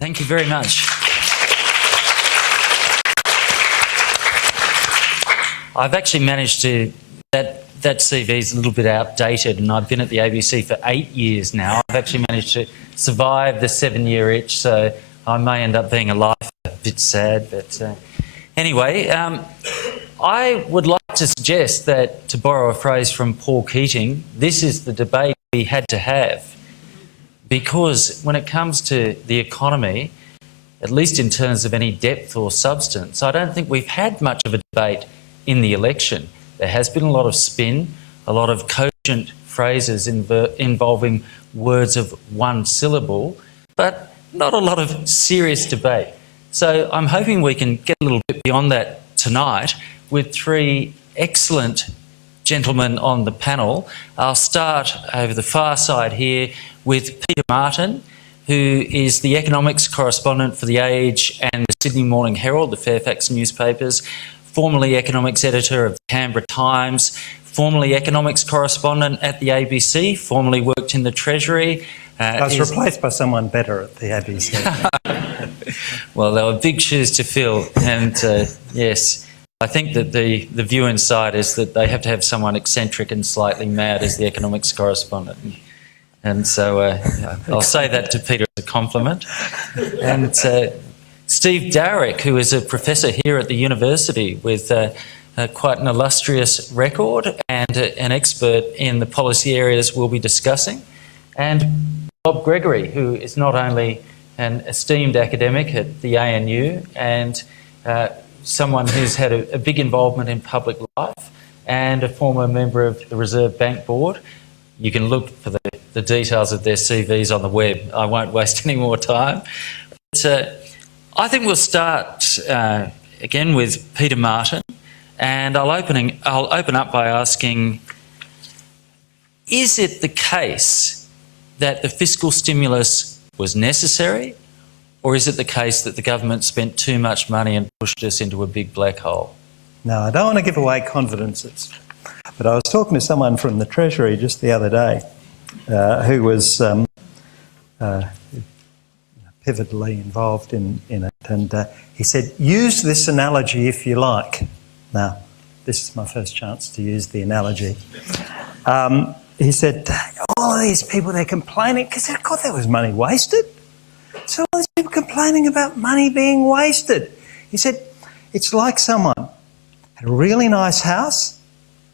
Thank you very much. I've actually managed to... That CV is a little bit outdated, and I've been at the ABC for 8 years now. I've actually managed to survive the 7-year itch, so I may end up being alive. A bit sad, but anyway, I would like to suggest that, to borrow a phrase from Paul Keating, this is the debate we had to have. Because when it comes to the economy, at least in terms of any depth or substance, I don't think we've had much of a debate in the election. There has been a lot of spin, a lot of cogent phrases involving words of one syllable, but not a lot of serious debate. So I'm hoping we can get a little bit beyond that tonight with three excellent gentlemen on the panel. I'll start over the far side here with Peter Martin, who is the Economics Correspondent for The Age and the Sydney Morning Herald, the Fairfax newspapers, formerly Economics Editor of the Canberra Times, formerly Economics Correspondent at the ABC, formerly worked in the Treasury. I was replaced by someone better at the ABC. Well, there were big shoes to fill, and yes, I think that the view inside is that they have to have someone eccentric and slightly mad as the Economics Correspondent. And so I'll say that to Peter as a compliment. And Steve Dowrick, who is a professor here at the university with quite an illustrious record and an expert in the policy areas we'll be discussing. And Bob Gregory, who is not only an esteemed academic at the ANU and someone who's had a big involvement in public life and a former member of the Reserve Bank Board. You can look for the details of their CVs on the web. I won't waste any more time. But I think we'll start again with Peter Martin, and I'll open up by asking, is it the case that the fiscal stimulus was necessary, or is it the case that the government spent too much money and pushed us into a big black hole? No, I don't want to give away confidences, but I was talking to someone from the Treasury just the other day who was pivotally involved in it, and he said, use this analogy if you like. Now, this is my first chance to use the analogy. He said, all of these people, they're complaining because they thought there was money wasted. So all these people complaining about money being wasted. He said, it's like someone had a really nice house,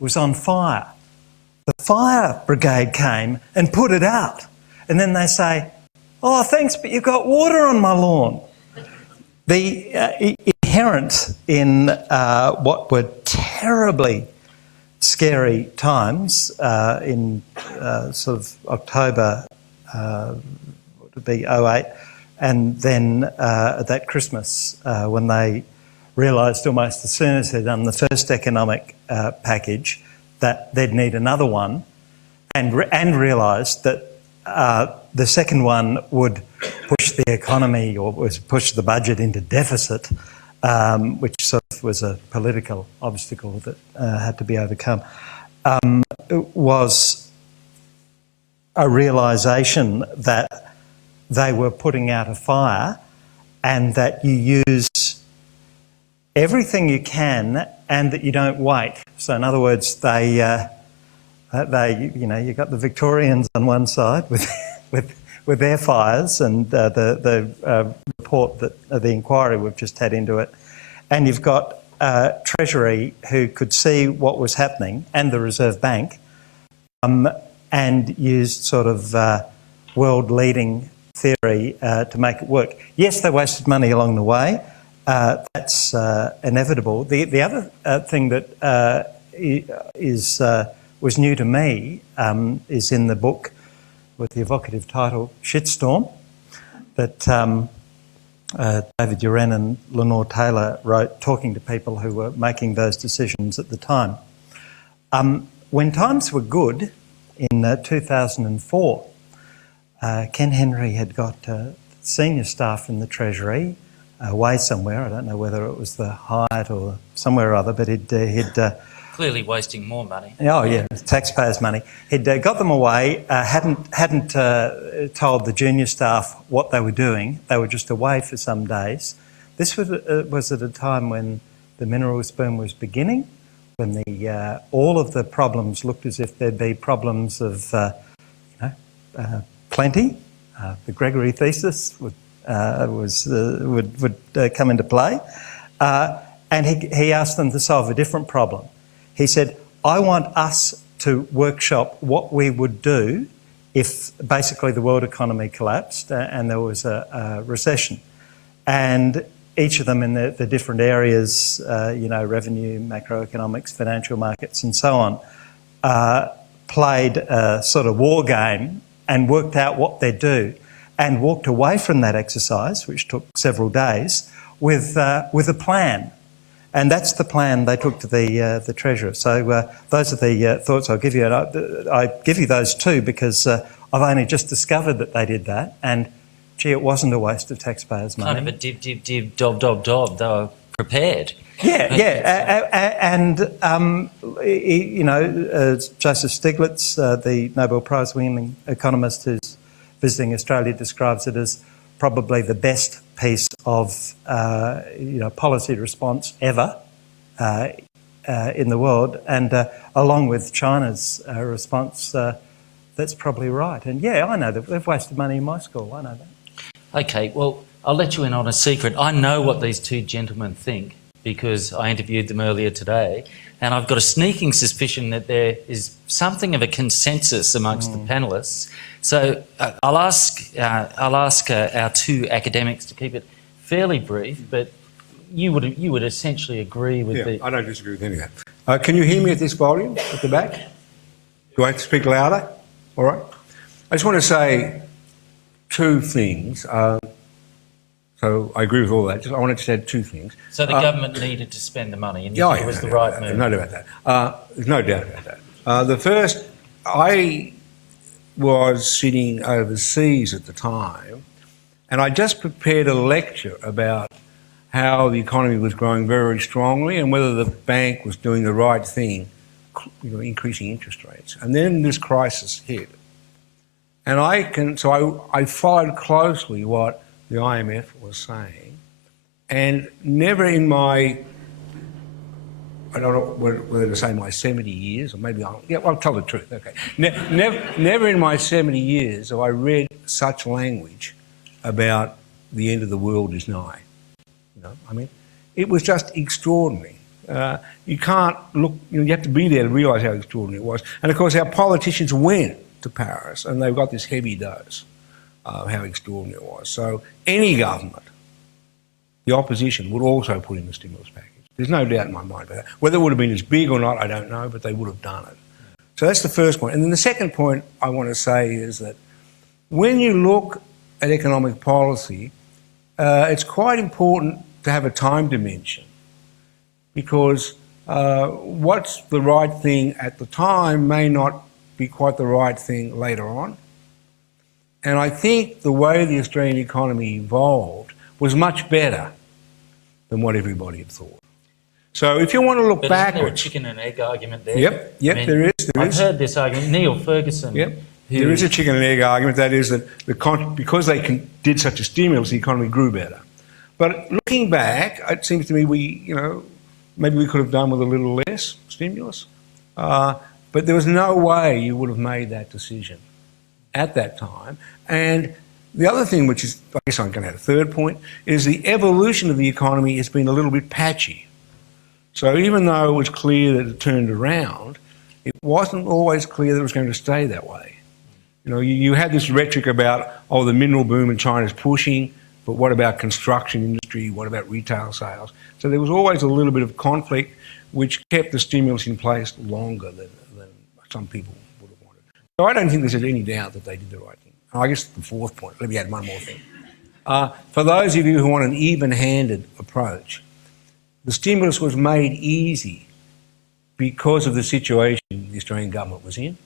was on fire. The fire brigade came and put it out. And then they say, oh, thanks, but you've got water on my lawn. The inherent in what were terribly scary times in sort of October, what would be 08, and then that Christmas when they realised almost as soon as they'd done the first economic package that they'd need another one, and realised that the second one would push the economy or push the budget into deficit, which sort of was a political obstacle that had to be overcome, was a realisation that they were putting out a fire and that you use everything you can and that you don't wait. So in other words, they you know, you've got the Victorians on one side with their fires and the report that the inquiry we've just had into it, and you've got Treasury who could see what was happening, and the Reserve Bank, and used sort of world-leading theory to make it work. Yes, they wasted money along the way. That's inevitable. The other thing that was new to me is in the book with the evocative title Shitstorm that David Uren and Lenore Taylor wrote, talking to people who were making those decisions at the time. When times were good in 2004, Ken Henry had got senior staff in the Treasury away somewhere. I don't know whether it was the Hyatt or somewhere or other, but he'd Clearly wasting more money. Oh yeah, taxpayers' money. He'd got them away. Hadn't told the junior staff what they were doing. They were just away for some days. This was at a time when the minerals boom was beginning, when the all of the problems looked as if there'd be problems of plenty. The Gregory thesis would come into play, and he asked them to solve a different problem. He said, I want us to workshop what we would do if basically the world economy collapsed and there was a recession. And each of them in the different areas, revenue, macroeconomics, financial markets and so on, played a sort of war game and worked out what they'd do and walked away from that exercise, which took several days, with a plan. And that's the plan they took to the Treasurer. So those are the thoughts I'll give you. And I give you those too because I've only just discovered that they did that. And, gee, it wasn't a waste of taxpayers' money. Kind of a dib, dob. They were prepared. Yeah. And, Joseph Stiglitz, the Nobel Prize-winning economist who's visiting Australia, describes it as probably the best piece of policy response ever in the world, and along with China's response, that's probably right. And yeah, I know that they've wasted money in my school. I know that. Okay, well, I'll let you in on a secret. I know what these two gentlemen think because I interviewed them earlier today, and I've got a sneaking suspicion that there is something of a consensus amongst the panellists. So I'll ask our two academics to keep it fairly brief, but you would essentially agree with the... I don't disagree with any of that. Can you hear me at this volume at the back? Do I have to speak louder? All right. I just want to say two things. So I agree with all that. I wanted to say two things. So the government needed to spend the money, and it was the right move. No doubt about that. There's no doubt about that. The first, I was sitting overseas at the time, and I just prepared a lecture about how the economy was growing very strongly and whether the bank was doing the right thing, increasing interest rates. And then this crisis hit. And I followed closely what the IMF was saying, and never in my, I don't know whether to say my 70 years, or maybe I'll tell the truth, okay. Never in my 70 years have I read such language about the end of the world is nigh. It was just extraordinary. You can't look, you have to be there to realise how extraordinary it was. And of course our politicians went to Paris and they've got this heavy dose of how extraordinary it was. So any government, the opposition, would also put in the stimulus package. There's no doubt in my mind about that. Whether it would have been as big or not, I don't know, but they would have done it. So that's the first point. And then the second point I want to say is that when you look at economic policy, it's quite important to have a time dimension, because what's the right thing at the time may not be quite the right thing later on. And I think the way the Australian economy evolved was much better than what everybody had thought. So if you want to look backwards... Isn't there a chicken and egg argument there? Yep, there is. I've heard this argument. Neil Ferguson... Yep. There is a chicken and egg argument. That is that because they did such a stimulus, the economy grew better. But looking back, it seems to me maybe we could have done with a little less stimulus. But there was no way you would have made that decision at that time. And the other thing, which is, I guess I'm going to have a third point, is the evolution of the economy has been a little bit patchy. So even though it was clear that it turned around, it wasn't always clear that it was going to stay that way. You had this rhetoric about, the mineral boom in China's pushing, but what about construction industry? What about retail sales? So there was always a little bit of conflict, which kept the stimulus in place longer than some people would have wanted. So I don't think there's any doubt that they did the right thing. And I guess the fourth point, let me add one more thing. For those of you who want an even-handed approach, the stimulus was made easy because of the situation the Australian government was in.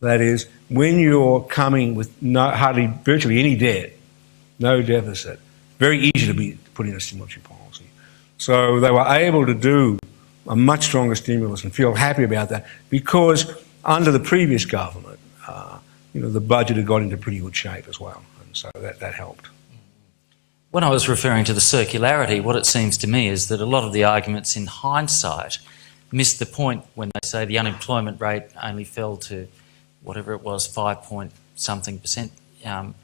That is, when you're coming with virtually any debt, no deficit, very easy to put in a stimulatory policy. So they were able to do a much stronger stimulus and feel happy about that, because under the previous government, the budget had got into pretty good shape as well, and so that helped. When I was referring to the circularity, what it seems to me is that a lot of the arguments in hindsight missed the point when they say the unemployment rate only fell to whatever it was, 5-point-something%, and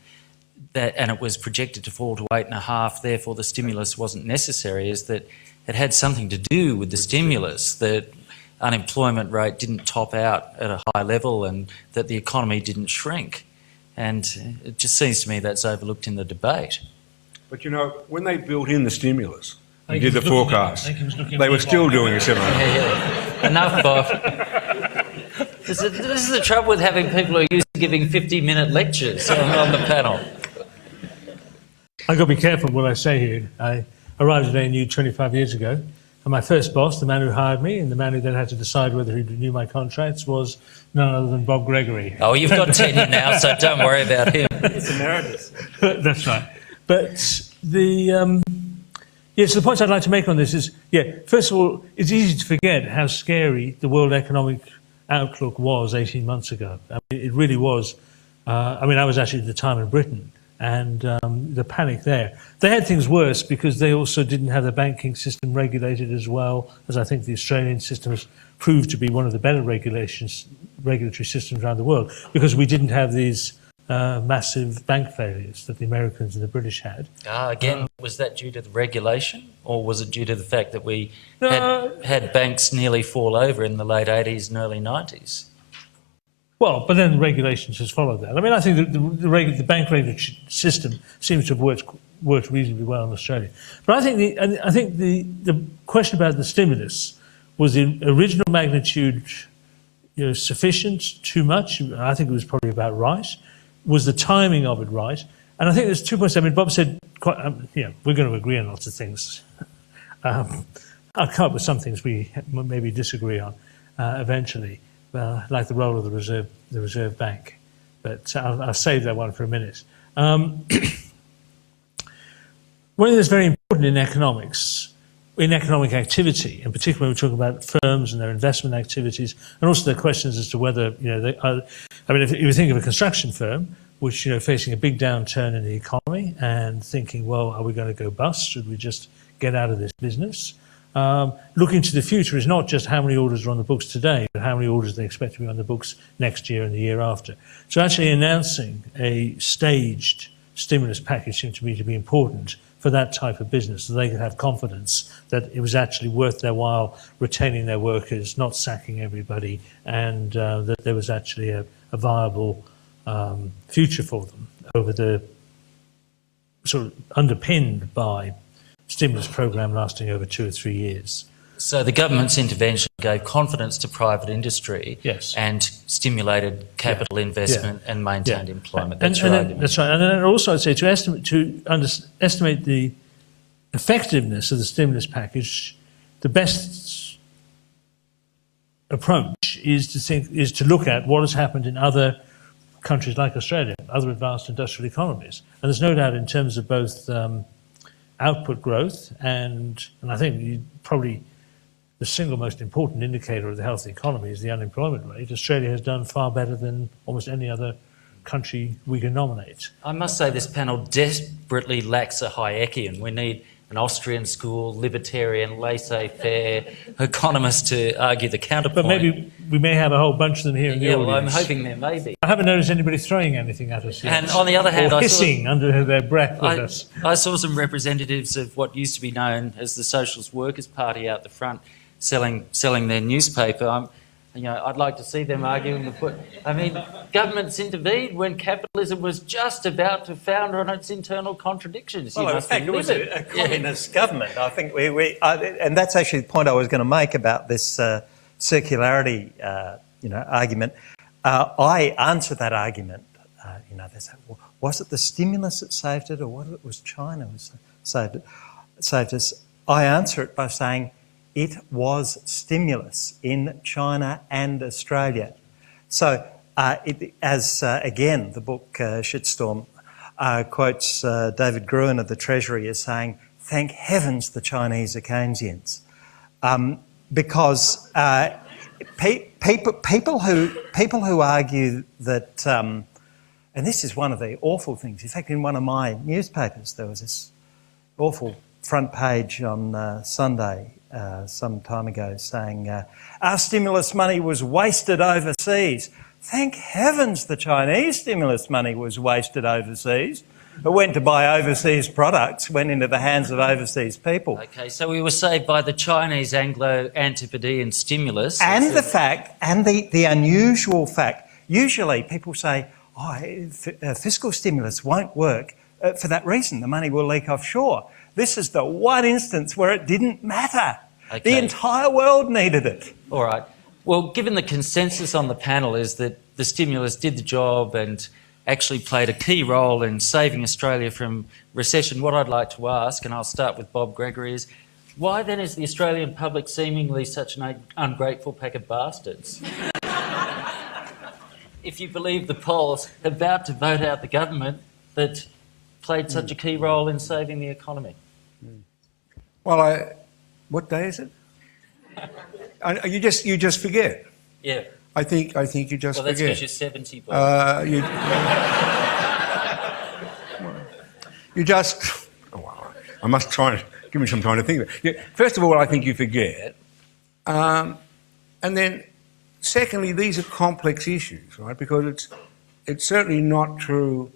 it was projected to fall to 8.5%, therefore the stimulus wasn't necessary, is that it had something to do with the stimulus, that unemployment rate didn't top out at a high level and that the economy didn't shrink. And it just seems to me that's overlooked in the debate. But when they built in the stimulus and did the forecast, they were still doing a similar. Yeah. Enough, Bob. This is the trouble with having people who are used to giving 50-minute lectures on the panel. I've got to be careful what I say here. I arrived at ANU 25 years ago, and my first boss, the man who hired me, and the man who then had to decide whether he'd renew my contracts, was none other than Bob Gregory. Oh, you've got tenure now, so don't worry about him. It's emeritus. That's right. But so the points I'd like to make on this is, first of all, it's easy to forget how scary the world economic outlook was 18 months ago. I mean, it really was. I was actually at the time in Britain, and the panic there. They had things worse because they also didn't have the banking system regulated as well, as I think the Australian system has proved to be one of the better regulatory systems around the world, because we didn't have these massive bank failures that the Americans and the British had. Again, was that due to the regulation, or was it due to the fact that we had banks nearly fall over in the late 80s and early 90s? Well, but then the regulations has followed that. I mean, I think the bank regulatory system seems to have worked reasonably well in Australia. But I think the question about the stimulus, was the original magnitude sufficient, too much? I think it was probably about right. Was the timing of it right? And I think there's 2 points. I mean, Bob said, we're going to agree on lots of things. I'll come up with some things we maybe disagree on eventually, like the role of the Reserve Bank. But I'll save that one for a minute. One thing that's very important in economics, in economic activity, in particular when we're talking about firms and their investment activities, and also the questions as to whether, if you think of a construction firm, which, facing a big downturn in the economy and thinking, well, are we going to go bust? Should we just get out of this business? Looking to the future is not just how many orders are on the books today, but how many orders they expect to be on the books next year and the year after. So actually announcing a staged stimulus package seemed to me to be important for that type of business, so they could have confidence that it was actually worth their while retaining their workers, not sacking everybody, and that there was actually a viable future for them over the sort of underpinned by stimulus program lasting over 2 or 3 years. So the government's intervention gave confidence to private industry, yes, and stimulated capital investment and maintained employment. That's and your argument. That's right. And then also I'd say to estimate the effectiveness of the stimulus package, the best approach is to look at what has happened in other countries like Australia, other advanced industrial economies. And there's no doubt in terms of both output growth and I think probably the single most important indicator of the health of the economy is the unemployment rate. Australia has done far better than almost any other country we can nominate. I must say this panel desperately lacks a Hayekian. We need an Austrian school, libertarian, laissez-faire economist to argue the counterpoint. But maybe we may have a whole bunch of them here in the audience. Well, I'm hoping there may be. I haven't noticed anybody throwing anything at us yet. And on the other hand, or hissing under their breath with us. I saw some representatives of what used to be known as the Socialist Workers' Party out the front selling their newspaper. I'd like to see them arguing the point. I mean, governments intervened when capitalism was just about to founder on its internal contradictions. Well, in fact, it was a communist government. I think and that's actually the point I was going to make about this circularity, argument. I answer that argument. They say, well, was it the stimulus that saved it, or was China that saved us? I answer it by saying, it was stimulus in China and Australia. So, again, the book Shitstorm quotes David Gruen of the Treasury as saying, thank heavens the Chinese are Keynesians. because people who argue that, and this is one of the awful things. In fact, in one of my newspapers, there was this awful front page on Sunday some time ago saying, our stimulus money was wasted overseas. Thank heavens the Chinese stimulus money was wasted overseas. It went to buy overseas products, went into the hands of overseas people. Okay, so we were saved by the Chinese Anglo-Antipodean stimulus. And the fact, and the unusual fact, usually people say, fiscal stimulus won't work for that reason. The money will leak offshore. This is the one instance where it didn't matter. Okay. The entire world needed it. All right. Well, given the consensus on the panel is that the stimulus did the job and actually played a key role in saving Australia from recession, what I'd like to ask, and I'll start with Bob Gregory, is why then is the Australian public seemingly such an ungrateful pack of bastards? If you believe the polls about to vote out the government that played such a key role in saving the economy. Well, what day is it? You just forget. Yeah. I think you just Well, that's forget. because you're 70, Bob. You just. Oh, well, I must try and give me some time to think of it. Yeah, first of all, I think you forget, and then secondly, these are complex issues, right? Because it's certainly not true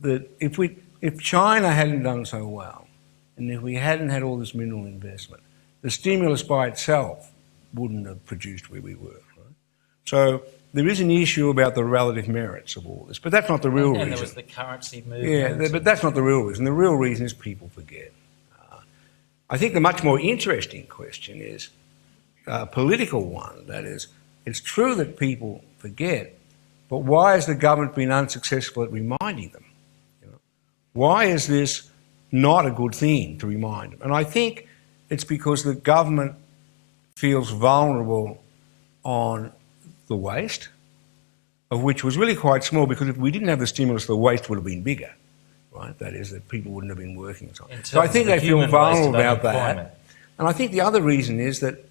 that if China hadn't done so well, and if we hadn't had all this mineral investment, the stimulus by itself wouldn't have produced where we were. Right? So there is an issue about the relative merits of all this, but that's not the real reason. And there was the currency movement. Yeah, but that's not the real reason. The real reason is people forget. I think the much more interesting question is a political one. That is, it's true that people forget, but why has the government been unsuccessful at reminding them? You know? Why is this not a good thing to remind them? And I think it's because the government feels vulnerable on the waste, of which was really quite small, because if we didn't have the stimulus, the waste would have been bigger, right? That is, that people wouldn't have been working and so on. So I think they feel vulnerable about that. And I think the other reason is that,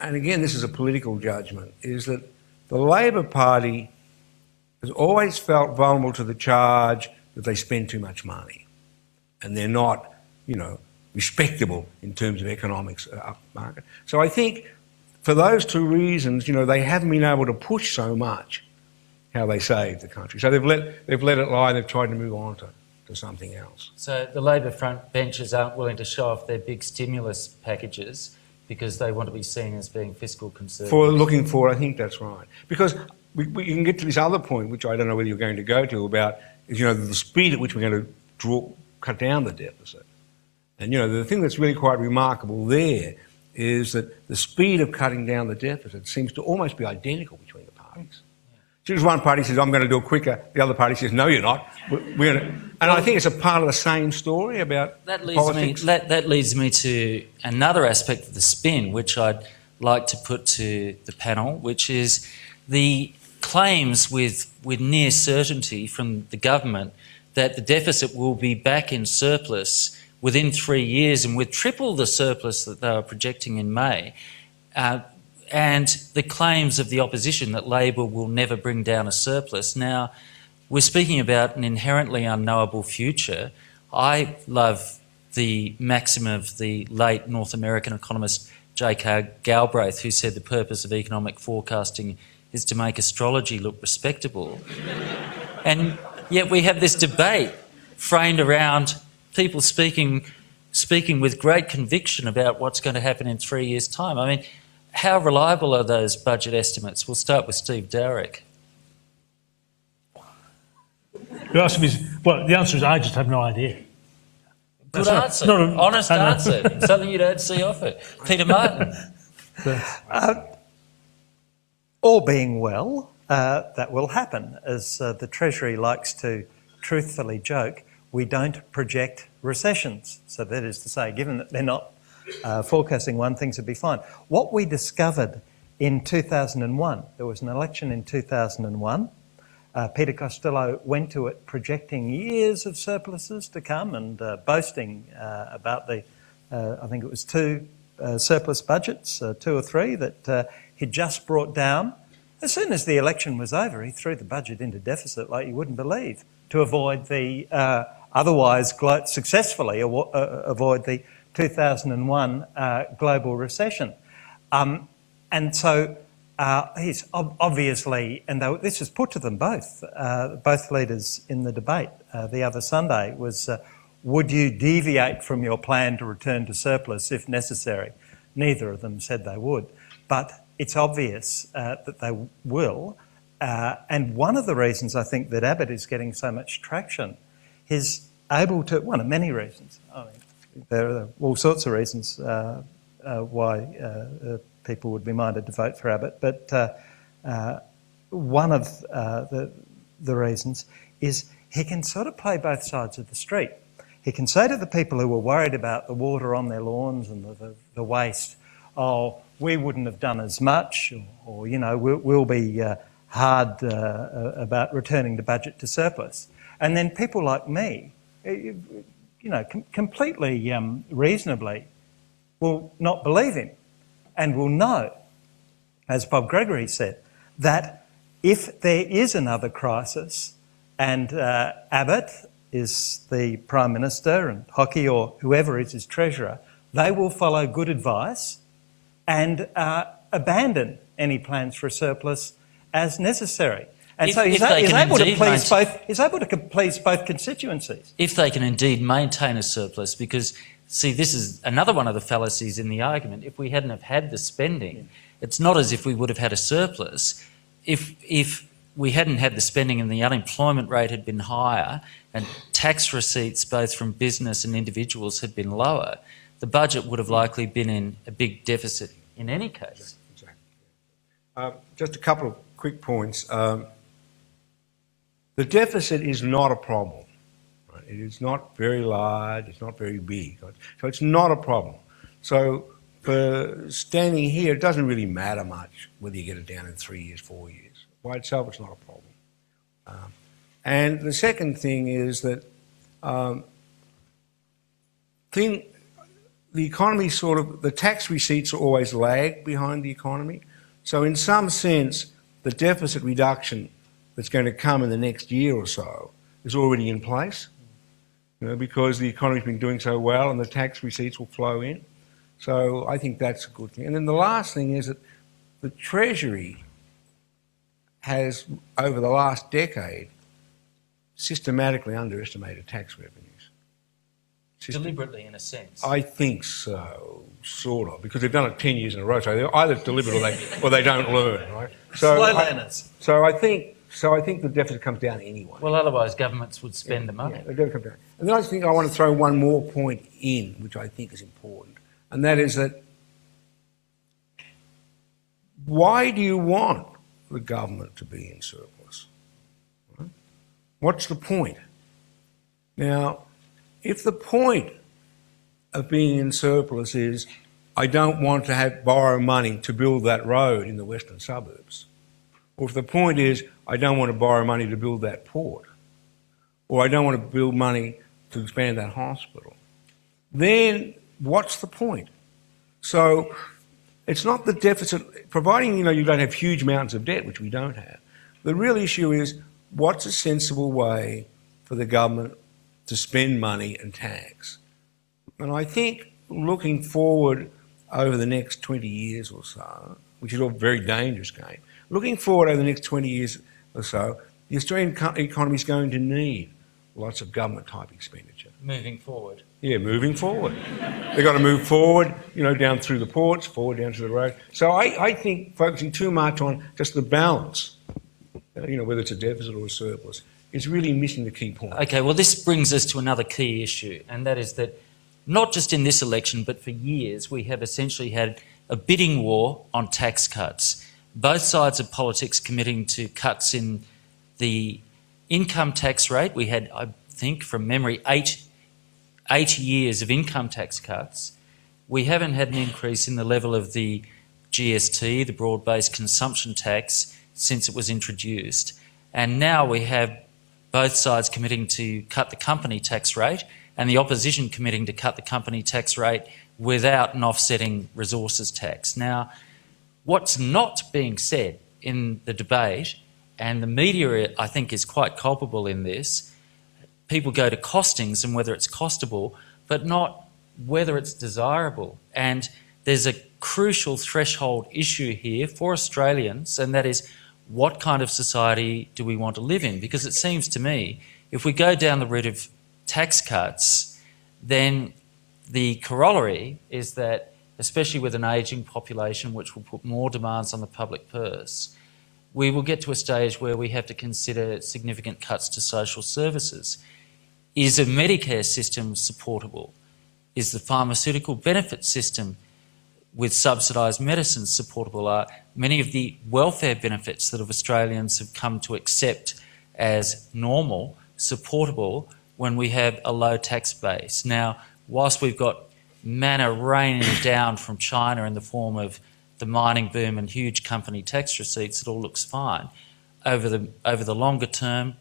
and again, this is a political judgment, is that the Labor Party has always felt vulnerable to the charge that they spend too much money and they're not, respectable in terms of economics upmarket. So I think for those two reasons, they haven't been able to push so much how they saved the country. So they've let it lie. They've tried to move on to something else. So the Labor front benches aren't willing to show off their big stimulus packages because they want to be seen as being fiscal conservatives. I think that's right. Because we can get to this other point, which I don't know whether you're going to go to, about is the speed at which we're going to cut down the deficit. And the thing that's really quite remarkable there is that the speed of cutting down the deficit seems to almost be identical between the parties. As soon as one party says, I'm going to do it quicker, the other party says, no, you're not. We're going to... And I think it's a part of the same story about politics. That leads me to another aspect of the spin, which I'd like to put to the panel, which is the claims with near certainty from the government that the deficit will be back in surplus within 3 years and with triple the surplus that they were projecting in May, and the claims of the opposition that Labor will never bring down a surplus. Now, we're speaking about an inherently unknowable future. I love the maxim of the late North American economist J.K. Galbraith, who said the purpose of economic forecasting is to make astrology look respectable. And yet we have this debate framed around people speaking with great conviction about what's going to happen in 3 years' time. I mean, how reliable are those budget estimates? We'll start with Steve Dowrick. You're asking me, well, the answer is I just have no idea. Good answer. Honest answer. Something you don't see often. Peter Martin. All being well, that will happen. As the Treasury likes to truthfully joke, we don't project recessions. So that is to say, given that they're not forecasting one, things would be fine. What we discovered in 2001, there was an election in 2001. Peter Costello went to it projecting years of surpluses to come and boasting about the, I think it was $2 surplus budgets, 2 or 3, that he'd just brought down. As soon as the election was over, he threw the budget into deficit like you wouldn't believe, to avoid the otherwise successfully avoid the 2001 global recession. And so he's obviously, and this was put to them both leaders in the debate the other Sunday, was would you deviate from your plan to return to surplus if necessary? Neither of them said they would, but it's obvious that they will. And one of the reasons I think that Abbott is getting so much traction is able to, one of many reasons, I mean, there are all sorts of reasons why people would be minded to vote for Abbott, but one of the reasons is he can sort of play both sides of the street. He can say to the people who were worried about the water on their lawns and the waste, oh, we wouldn't have done as much, or you know, we'll be hard about returning the budget to surplus. And then people like me, you know, completely reasonably will not believe him and will know, as Bob Gregory said, that if there is another crisis and Abbott is the Prime Minister and Hockey or whoever is his Treasurer, they will follow good advice and abandon any plans for a surplus as necessary. And so he's able to please both constituencies. If they can indeed maintain a surplus, because, see, this is another one of the fallacies in the argument. If we hadn't have had the spending, it's not as if we would have had a surplus. If we hadn't had the spending and the unemployment rate had been higher and tax receipts both from business and individuals had been lower, the budget would have likely been in a big deficit in any case. Exactly. Just a couple of quick points. The deficit is not a problem. Right? It is not very large, it's not very big. Right? So it's not a problem. So for standing here, it doesn't really matter much whether you get it down in 3 years, 4 years. By itself, it's not a problem. And the second thing is that the economy the tax receipts always lag behind the economy. So in some sense, the deficit reduction that's going to come in the next year or so is already in place, you know, because the economy's been doing so well and the tax receipts will flow in. So I think that's a good thing. And then the last thing is that the Treasury has, over the last decade, systematically underestimated tax revenues. Deliberately, in a sense. I think so, sort of, because they've done it 10 years in a row. So they're either deliberate or they don't learn, right? So Slow learners. So I think the deficit comes down anyway. Well, otherwise governments would spend the money. Yeah, they've got to come down. And then I think I want to throw one more point in, which I think is important, and that is that why do you want the government to be in surplus? Right? What's the point? Now, if the point of being in surplus is I don't want to borrow money to build that road in the western suburbs, or if the point is I don't want to borrow money to build that port, or I don't want to build money to expand that hospital, then what's the point? So it's not the deficit, providing you don't have huge amounts of debt, which we don't have. The real issue is what's a sensible way for the government to spend money and tax. And I think looking forward over the next 20 years or so, which is a very dangerous game, looking forward over the next 20 years or so, the Australian economy is going to need lots of government-type expenditure. Moving forward. Yeah, moving forward. They've got to move forward, down through the ports, forward down to the road. So I think focusing too much on just the balance, whether it's a deficit or a surplus, is really missing the key point. Okay, well, this brings us to another key issue, and that is that not just in this election, but for years, we have essentially had a bidding war on tax cuts. Both sides of politics committing to cuts in the income tax rate. We had, I think, from memory, eight years of income tax cuts. We haven't had an increase in the level of the GST, the broad-based consumption tax, since it was introduced. And now we have both sides committing to cut the company tax rate and the opposition committing to cut the company tax rate without an offsetting resources tax. Now, what's not being said in the debate, and the media I think is quite culpable in this, people go to costings and whether it's costable, but not whether it's desirable. And there's a crucial threshold issue here for Australians, and that is, what kind of society do we want to live in? Because it seems to me, if we go down the route of tax cuts, then the corollary is that, especially with an ageing population, which will put more demands on the public purse, we will get to a stage where we have to consider significant cuts to social services. Is a Medicare system supportable? Is the pharmaceutical benefit system with subsidised medicines supportable? Are many of the welfare benefits that Australians have come to accept as normal supportable when we have a low tax base? Now, whilst we've got manna raining down from China in the form of the mining boom and huge company tax receipts, it all looks fine. Over the longer term,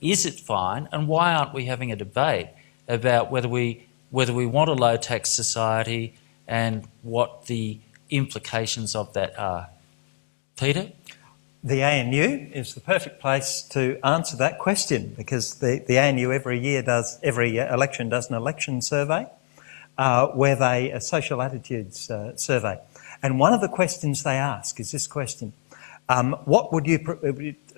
is it fine? And why aren't we having a debate about whether we want a low tax society and what the implications of that are? Peter? The ANU is the perfect place to answer that question, because the ANU every election does an election survey where they a social attitudes survey, and one of the questions they ask is this question: what would you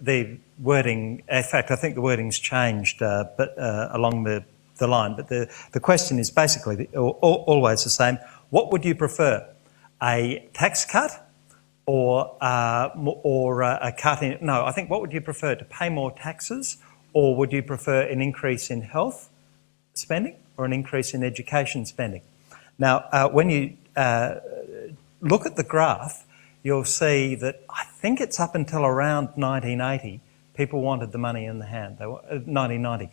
the wording? In fact, I think the wording's changed, but along the line. But the question is basically always the same. What would you prefer, a tax cut? Or a cut in... No, I think what would you prefer, to pay more taxes, or would you prefer an increase in health spending or an increase in education spending? Now, when you look at the graph, you'll see that I think it's up until around 1980, people wanted the money in the hand. 1990,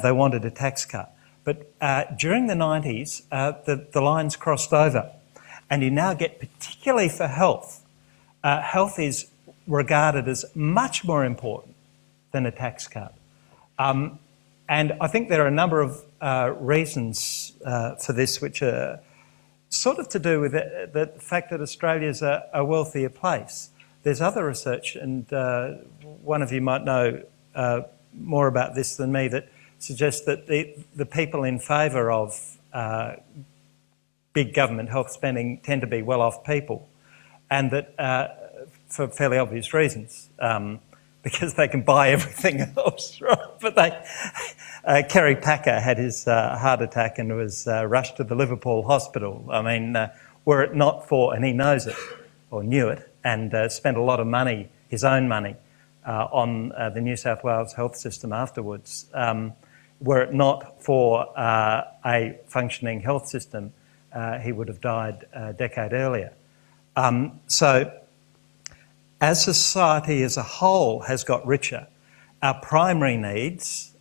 they wanted a tax cut. But during the 90s, the lines crossed over, and you now get, particularly for health, health is regarded as much more important than a tax cut. And I think there are a number of reasons for this, which are sort of to do with the fact that Australia's a wealthier place. There's other research, and one of you might know more about this than me, that suggests that the people in favour of big government health spending tend to be well-off people. And that, for fairly obvious reasons, because they can buy everything else, right? But Kerry Packer had his heart attack and was rushed to the Liverpool hospital. I mean, were it not for, and he knows it, or knew it, and spent a lot of money, his own money, on the New South Wales health system afterwards. Were it not for a functioning health system, he would have died a decade earlier. So, as society as a whole has got richer, our primary needs,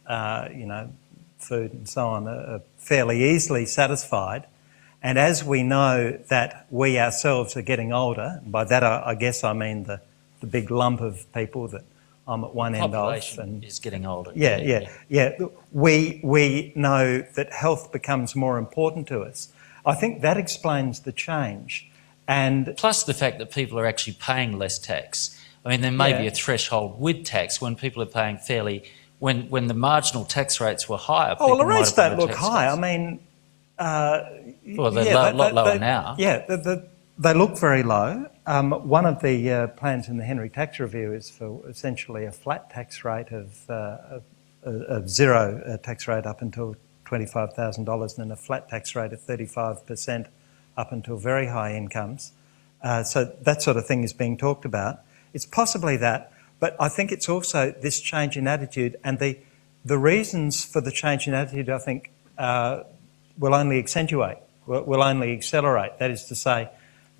food and so on, are fairly easily satisfied. And as we know that we ourselves are getting older, and by that I guess I mean the big lump of people that I'm at one end of. Population is getting older. Yeah. We know that health becomes more important to us. I think that explains the change. And plus the fact that people are actually paying less tax. I mean, there may be a threshold with tax when people are paying fairly, when the marginal tax rates were higher. Oh, well, the rates don't look high. I mean... well, they're a lot lower now. Yeah, they look very low. One of the plans in the Henry Tax Review is for essentially a flat tax rate of zero tax rate up until $25,000, and then a flat tax rate of 35% up until very high incomes. So that sort of thing is being talked about. It's possibly that, but I think it's also this change in attitude, and the reasons for the change in attitude, I think, will only accentuate, will only accelerate. That is to say,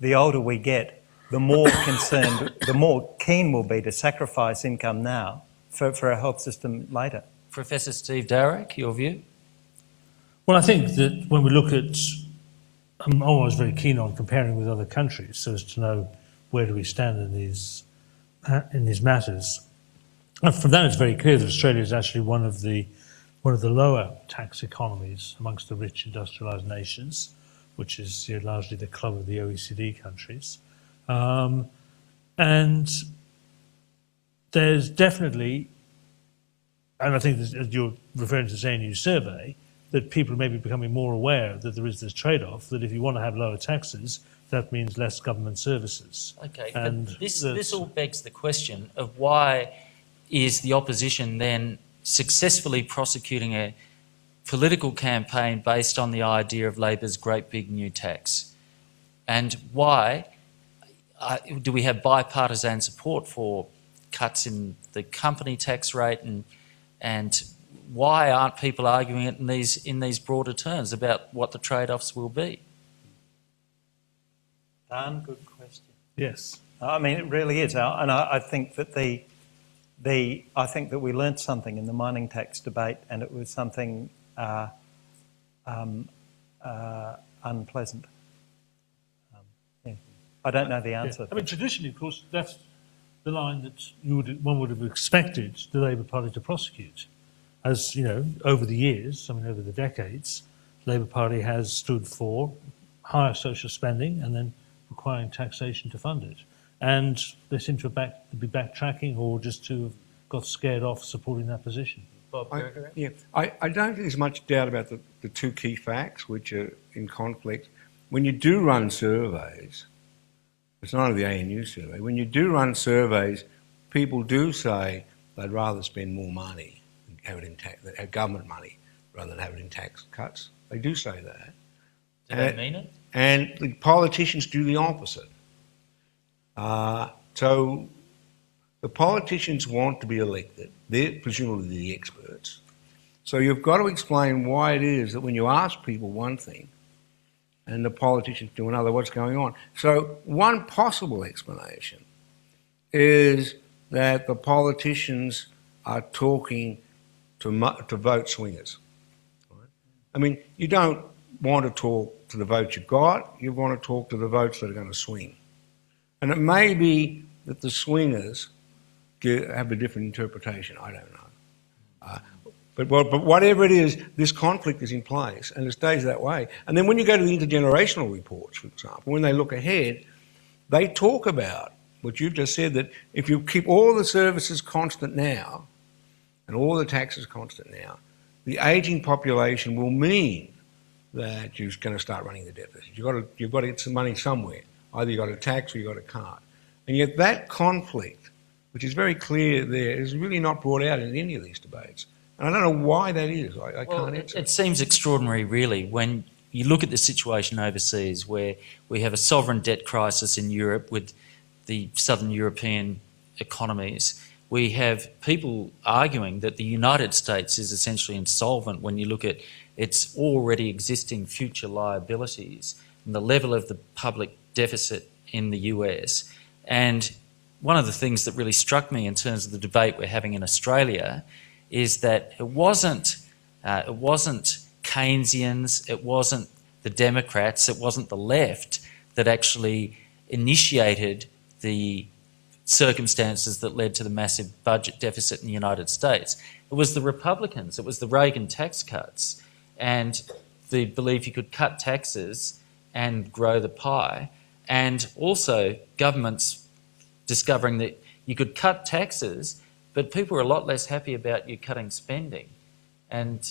the older we get, the more concerned, the more keen we'll be to sacrifice income now for a health system later. Professor Steve Dowrick, your view? Well, I think that when we look at, I'm always very keen on comparing with other countries so as to know where do we stand in these matters. And from that, it's very clear that Australia is actually one of the one of the lower tax economies amongst the rich industrialised nations, which is largely the club of the OECD countries. And there's definitely, and I think as you're referring to the ANU survey, that people may be becoming more aware that there is this trade-off, that if you want to have lower taxes, that means less government services. Okay, and but this all begs the question of why is the opposition then successfully prosecuting a political campaign based on the idea of Labor's great big new tax? And why do we have bipartisan support for cuts in the company tax rate, and why aren't people arguing it in these broader terms about what the trade-offs will be? Dan, good question. yes. I mean, it really is, and I think that I think that we learnt something in the mining tax debate, and it was something unpleasant. Yeah. I don't know the answer. Yeah. I mean, traditionally, of course, that's the line that one would have expected the Labour Party to prosecute. As you know, over the years, I mean, over the decades, the Labour Party has stood for higher social spending and then requiring taxation to fund it. And they seem to be backtracking, or just to have got scared off supporting that position. Bob Gregory? I don't think there's much doubt about the two key facts which are in conflict. When you do run surveys, it's not only the ANU survey, when you do run surveys, people do say they'd rather spend more money and have it in have government money rather than have it in tax cuts. They do say that. Do they mean it? And the politicians do the opposite. So the politicians want to be elected. They're presumably the experts. So you've got to explain why it is that when you ask people one thing and the politicians do another, what's going on. So one possible explanation is that the politicians are talking to vote swingers. Right? I mean, you don't want to talk to the votes you've got, you want to talk to the votes that are going to swing. And it may be that the swingers have a different interpretation, I don't know. But whatever it is, this conflict is in place and it stays that way. And then when you go to the intergenerational reports, for example, when they look ahead, they talk about what you've just said, that if you keep all the services constant now and all the taxes constant now, the ageing population will mean that you're going to start running the deficit. You've got to get some money somewhere. Either you've got to tax or you've got to cut. And yet that conflict, which is very clear there, is really not brought out in any of these debates. And I don't know why that is. I can't answer. It seems extraordinary, really, when you look at the situation overseas, where we have a sovereign debt crisis in Europe with the southern European economies. We have people arguing that the United States is essentially insolvent when you look at its already existing future liabilities and the level of the public deficit in the US. And one of the things that really struck me in terms of the debate we're having in Australia is that it wasn't Keynesians, it wasn't the Democrats, it wasn't the left that actually initiated the circumstances that led to the massive budget deficit in the United States. It was the Republicans, it was the Reagan tax cuts and the belief you could cut taxes and grow the pie, and also governments discovering that you could cut taxes, but people are a lot less happy about you cutting spending. And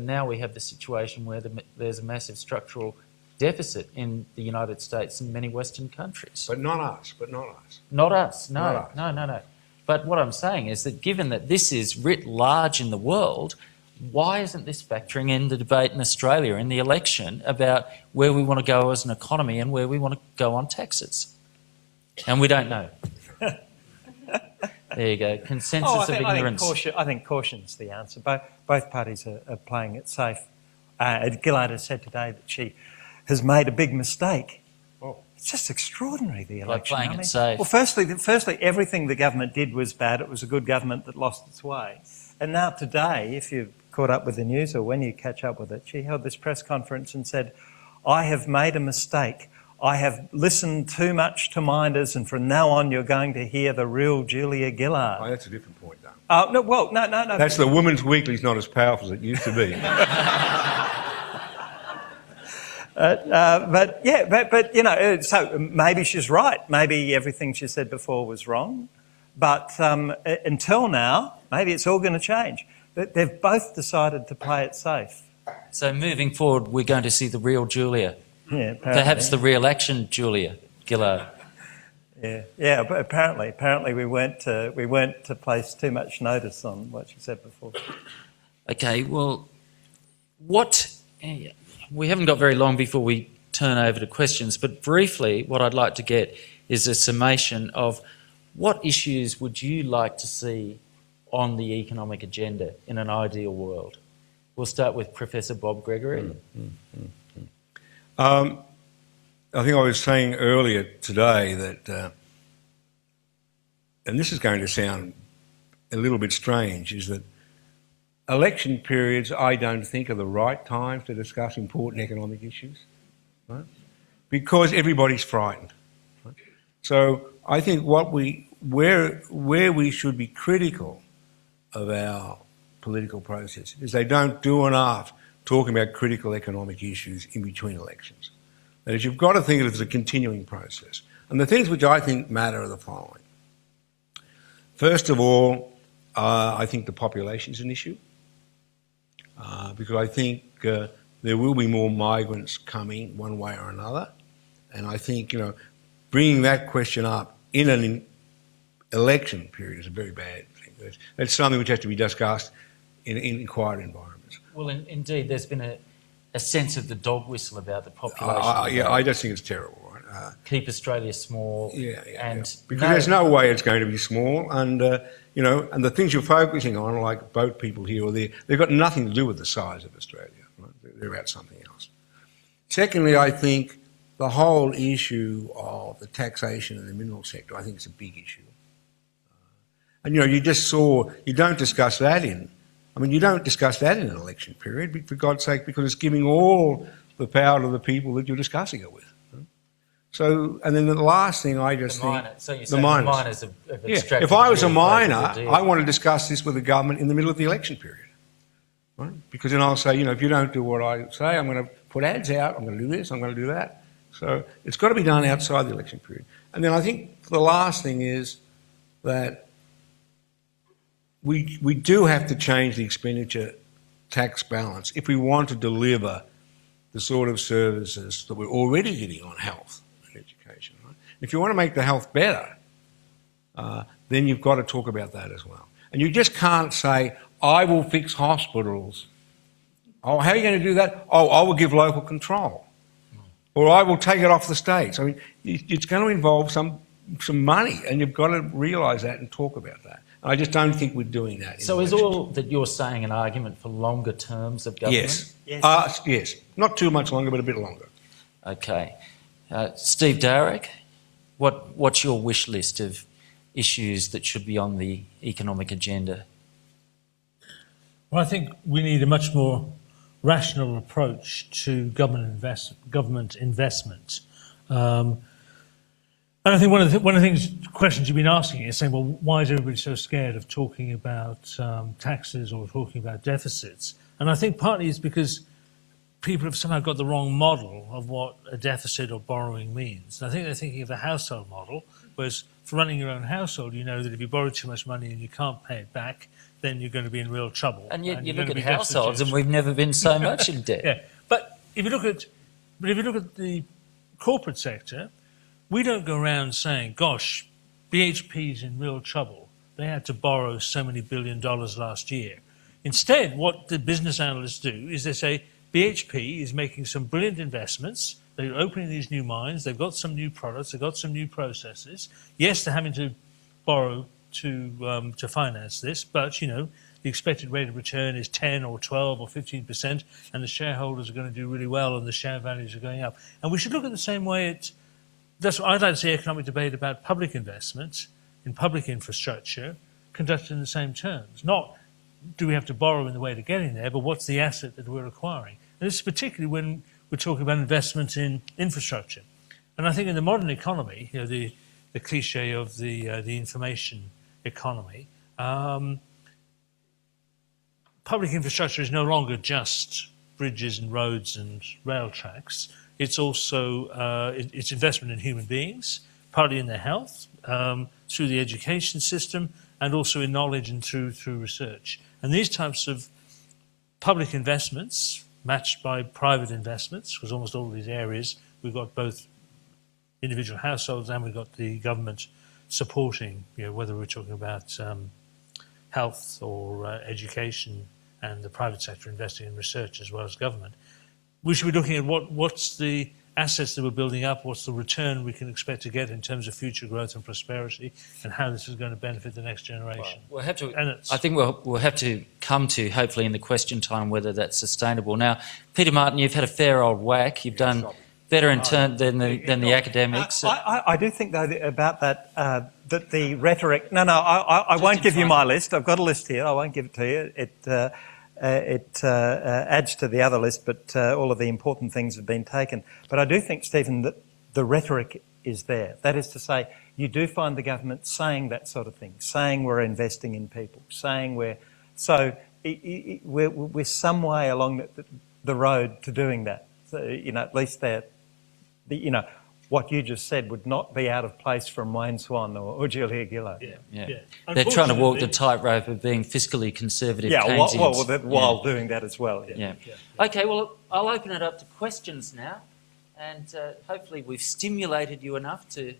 now we have the situation where there's a massive structural deficit in the United States and many Western countries. But not us. Not us, no, Not us. no. But what I'm saying is that given that this is writ large in the world, why isn't this factoring in the debate in Australia in the election about where we want to go as an economy and where we want to go on taxes? And we don't know. There you go, consensus of ignorance. I think caution's the answer. Both parties are playing it safe. Gillard has said today that she has made a big mistake. Oh. It's just extraordinary, the By election. playing it safe. Well, firstly, everything the government did was bad. It was a good government that lost its way. And now today, if you've caught up with the news or when you catch up with it, she held this press conference and said, I have made a mistake. I have listened too much to minders, and from now on you're going to hear the real Julia Gillard. Oh, that's a different point, though. No. That's the Women's Weekly's not as powerful as it used to be. But you know, so maybe she's right. Maybe everything she said before was wrong. But until now, maybe it's all going to change. They've both decided to play it safe. So moving forward, we're going to see the real Julia. Yeah, Perhaps the real action Julia Gillard. Yeah. But apparently we weren't to place too much notice on what she said before. Okay, well, we haven't got very long before we turn over to questions, but briefly what I'd like to get is a summation of what issues would you like to see on the economic agenda in an ideal world? We'll start with Professor Bob Gregory. I think I was saying earlier today that, and this is going to sound a little bit strange, is that election periods, I don't think, are the right time to discuss important economic issues, right? Because everybody's frightened. Right? So I think where we should be critical of our political process is they don't do enough talking about critical economic issues in between elections. That is, you've got to think of it as a continuing process. And the things which I think matter are the following. First of all, I think the population is an issue. Because I think there will be more migrants coming one way or another. And I think, bringing that question up in an election period is a very bad thing. That's something which has to be discussed in quiet environments. Well, indeed, there's been a sense of the dog whistle about the population. I just think it's terrible. Right? Keep Australia small. Because there's no way it's going to be small, and and the things you're focusing on, like boat people here or there, they've got nothing to do with the size of Australia. Right? They're about something else. Secondly, I think the whole issue of the taxation in the mineral sector, I think it's a big issue. And you just saw, you don't discuss that in an election period, for God's sake, because it's giving all the power to the people that you're discussing it with. So, and then the last thing I just think... So you're saying the miners have extracted... If I was a miner, I want to discuss this with the government in the middle of the election period. Right? Because then I'll say, if you don't do what I say, I'm going to put ads out, I'm going to do this, I'm going to do that. So it's got to be done outside the election period. And then I think the last thing is that we do have to change the expenditure tax balance if we want to deliver the sort of services that we're already getting on health and education. Right? If you want to make the health better, then you've got to talk about that as well. And you just can't say, I will fix hospitals. Oh, how are you going to do that? Oh, I will give local control. Or I will take it off the states. I mean, it's going to involve some money, and you've got to realise that and talk about that. And I just don't think we're doing that. So is all that you're saying an argument for longer terms of government? Yes. Yes. Not too much longer, but a bit longer. Okay. Steve Dowrick, what's your wish list of issues that should be on the economic agenda? Well, I think we need a much more rational approach to government investment. And I think one of the questions you've been asking is saying, well, why is everybody so scared of talking about taxes or talking about deficits? And I think partly it's because people have somehow got the wrong model of what a deficit or borrowing means. And I think they're thinking of a household model, whereas for running your own household, you know that if you borrow too much money and you can't pay it back, then you're going to be in real trouble. And yet you look at households and we've never been so much in debt. Yeah, but if you look at the corporate sector, we don't go around saying, gosh, BHP's in real trouble. They had to borrow so many $1 billion last year. Instead, what the business analysts do is they say, BHP is making some brilliant investments. They're opening these new mines. They've got some new products. They've got some new processes. Yes, they're having to borrow to finance this, but, the expected rate of return is 10 or 12 or 15%, and the shareholders are going to do really well and the share values are going up. And we should look at the same way that's what I'd like to see economic debate about public investment in public infrastructure conducted in the same terms. Not do we have to borrow in the way to getting there, but what's the asset that we're acquiring? And this is particularly when we're talking about investment in infrastructure. And I think in the modern economy, the cliche of the information economy, public infrastructure is no longer just bridges and roads and rail tracks. It's also it's investment in human beings, partly in their health, through the education system, and also in knowledge and through research. And these types of public investments matched by private investments, because almost all of these areas, we've got both individual households and we've got the government supporting, whether we're talking about health or education, and the private sector investing in research as well as government. We should be looking at what's the assets that we're building up, what's the return we can expect to get in terms of future growth and prosperity, and how this is going to benefit the next generation. We'll have to, I think we'll have to come to, hopefully in the question time, whether that's sustainable. Now, Peter Martin, you've had a fair old whack. You've done better in turn than the academics. I do think, though, about that, that the rhetoric... No, I won't give you my list. I've got a list here. I won't give it to you. It adds to the other list, but all of the important things have been taken. But I do think, Stephen, that the rhetoric is there. That is to say, you do find the government saying that sort of thing, saying we're investing in people, saying we're... So we're some way along the road to doing that. So, at least they're... what you just said would not be out of place from Wayne Swan or Julia Gillard. Yeah. They're trying to walk the tightrope of being fiscally conservative Keynesians. While doing that as well. Yeah. Okay, well, I'll open it up to questions now, and hopefully we've stimulated you enough to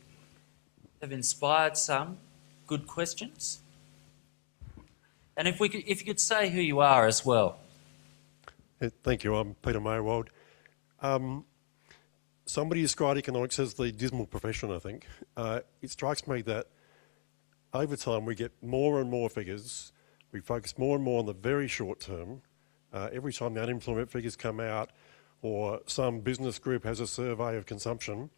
have inspired some good questions. And if you could say who you are as well. Thank you. I'm Peter Maywald. Somebody described economics as the dismal profession, I think. It strikes me that over time we get more and more figures. We focus more and more on the very short term. Every time the unemployment figures come out or some business group has a survey of consumption,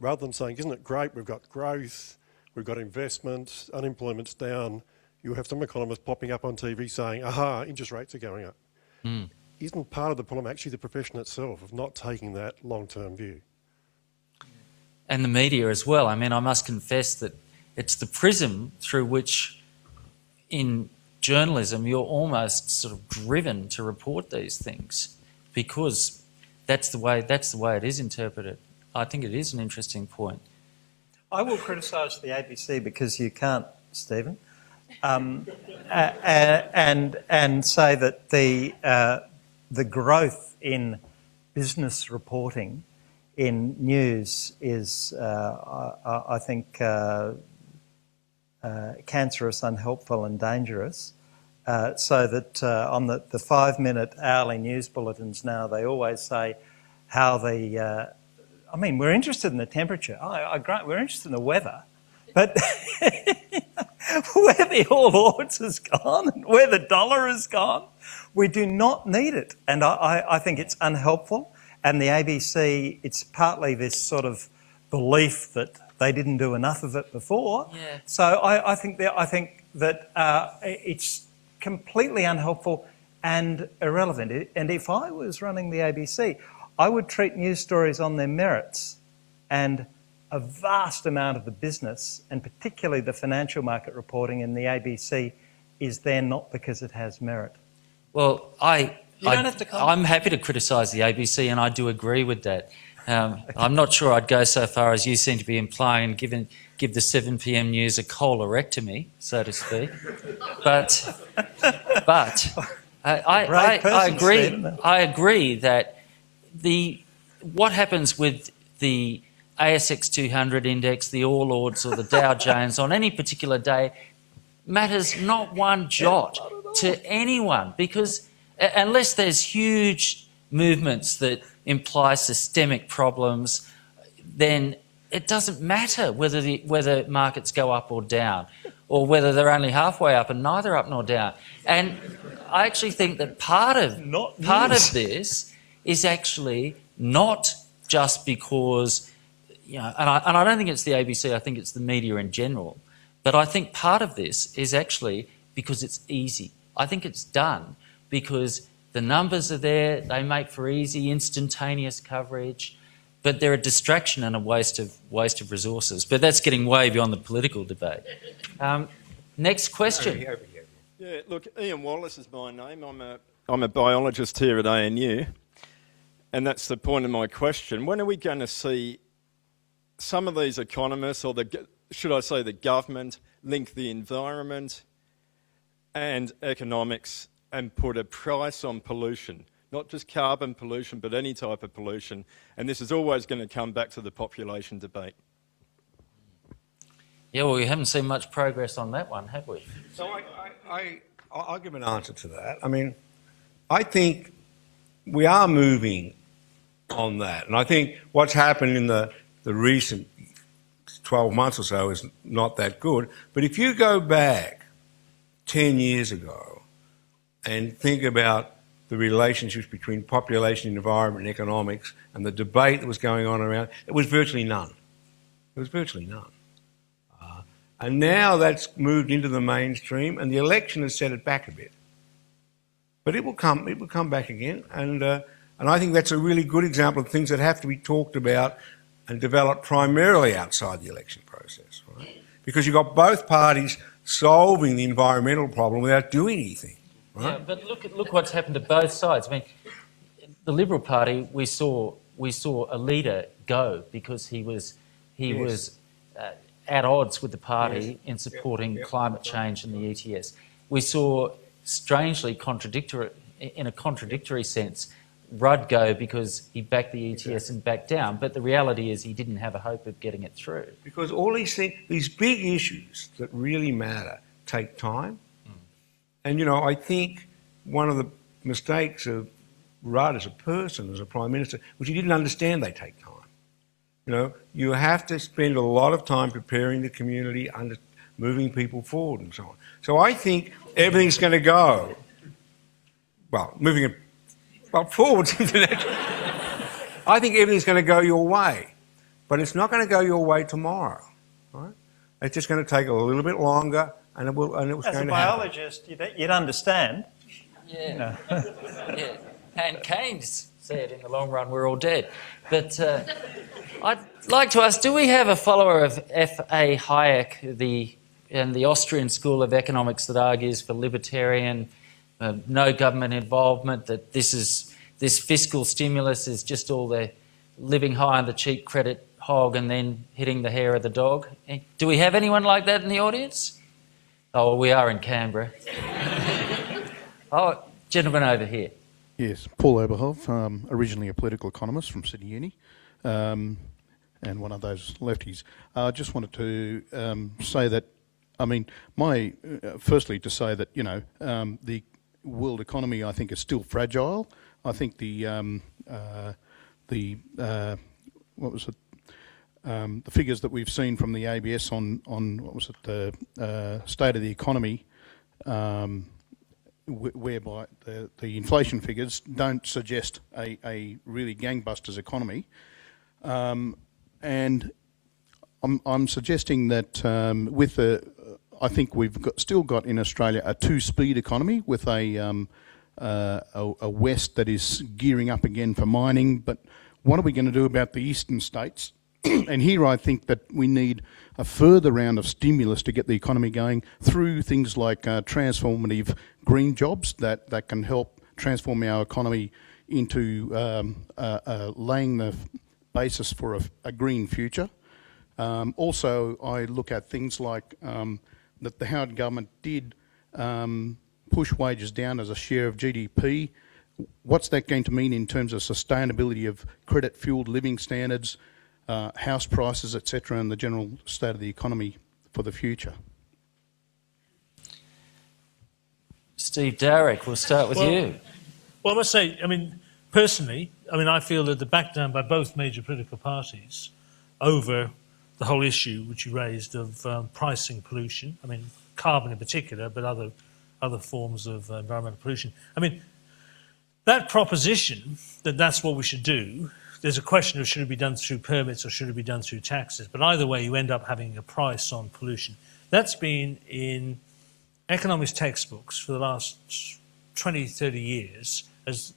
rather than saying, isn't it great, we've got growth, we've got investment, unemployment's down, you have some economists popping up on TV saying, aha, interest rates are going up. Isn't part of the problem actually the profession itself of not taking that long-term view? And the media as well. I mean, I must confess that it's the prism through which, in journalism, you're almost sort of driven to report these things, because that's the way it is interpreted. I think it is an interesting point. I will criticise the ABC because you can't, Stephen, and say that the growth in business reporting in news is, I think, cancerous, unhelpful and dangerous. So that on the 5-minute hourly news bulletins now, they always say how the... I mean, we're interested in the temperature. We're interested in the weather. But where the All Ords has gone and where the dollar has gone, we do not need it. And I think it's unhelpful. And the ABC, it's partly this sort of belief that they didn't do enough of it before. Yeah. So I think that it's completely unhelpful and irrelevant. And if I was running the ABC, I would treat news stories on their merits, and a vast amount of the business, and particularly the financial market reporting in the ABC, is there not because it has merit. Well, You don't have to comment. I'm happy to criticise the ABC, and I do agree with that. I'm not sure I'd go so far as you seem to be implying and give the 7 p.m. news a colorectomy, so to speak. But I agree. Stephen. I agree that what happens with the ASX 200 index, the All Ords or the Dow Jones on any particular day matters not one jot to anyone, because unless there's huge movements that imply systemic problems, then it doesn't matter whether markets go up or down, or whether they're only halfway up and neither up nor down. And I actually think that part of this is actually not just because, and I don't think it's the ABC, I think it's the media in general, but I think part of this is actually because it's easy. I think it's done because the numbers are there, they make for easy, instantaneous coverage, but they're a distraction and a waste of resources. But that's getting way beyond the political debate. Next question. Over here. Yeah, look, Ian Wallace is my name. I'm a biologist here at ANU, and that's the point of my question. When are we going to see some of these economists, or should I say the government, link the environment and economics and put a price on pollution? Not just carbon pollution, but any type of pollution. And this is always going to come back to the population debate. Yeah, well, we haven't seen much progress on that one, have we? So I'll give an answer to that. I mean, I think we are moving on that. And I think what's happened in the recent 12 months or so is not that good. But if you go back 10 years ago and think about the relationships between population, environment and economics and the debate that was going on around, it was virtually none. It was virtually none. And now that's moved into the mainstream, and the election has set it back a bit. But it will come back again, and I think that's a really good example of things that have to be talked about and developed primarily outside the election process, right? Because you've got both parties solving the environmental problem without doing anything, right? Yeah, but look what's happened to both sides. I mean, the Liberal Party, we saw a leader go because he was at odds with the party in supporting climate change and the ETS. We saw, strangely in a contradictory sense, Rudd go because he backed the ETS and backed down, but the reality is he didn't have a hope of getting it through. Because all these things, these big issues that really matter, take time. And, I think one of the mistakes of Rudd as a person, as a Prime Minister, was he didn't understand they take time. You have to spend a lot of time preparing the community, moving people forward and so on. So I think everything's going to go, moving it forwards. I think everything's going to go your way, but it's not going to go your way tomorrow, right? It's just going to take a little bit longer, and it was going to happen. As a biologist, you'd understand. Yeah. Yeah. And Keynes said, in the long run, we're all dead. But I'd like to ask, do we have a follower of F.A. Hayek, and the Austrian school of economics, that argues for libertarian, no government involvement, that this fiscal stimulus is just all the living high on the cheap credit hog and then hitting the hair of the dog? Do we have anyone like that in the audience? Oh, well, we are in Canberra. Oh, gentleman over here. Yes, Paul Oberhoff, originally a political economist from Sydney Uni, and one of those lefties. I just wanted to say that, firstly to say that, the world economy, I think, is still fragile. I think the figures that we've seen from the ABS on the state of the economy, whereby the inflation figures don't suggest a really gangbusters economy, and I'm suggesting that I think we've still got in Australia a two-speed economy with a West that is gearing up again for mining. But what are we going to do about the eastern states? And here I think that we need a further round of stimulus to get the economy going through things like transformative green jobs that can help transform our economy into laying the basis for a green future. Also, I look at things like that the Howard government did push wages down as a share of GDP. What's that going to mean in terms of sustainability of credit-fueled living standards, house prices, etc., and the general state of the economy for the future? Steve Dowrick, we'll start with you. Well, I must say, personally, I feel that the back down by both major political parties over the whole issue which you raised of pricing pollution, carbon in particular, but other forms of environmental pollution. That proposition that that's what we should do, there's a question of should it be done through permits or should it be done through taxes, but either way you end up having a price on pollution. That's been in economics textbooks for the last 20, 30 years as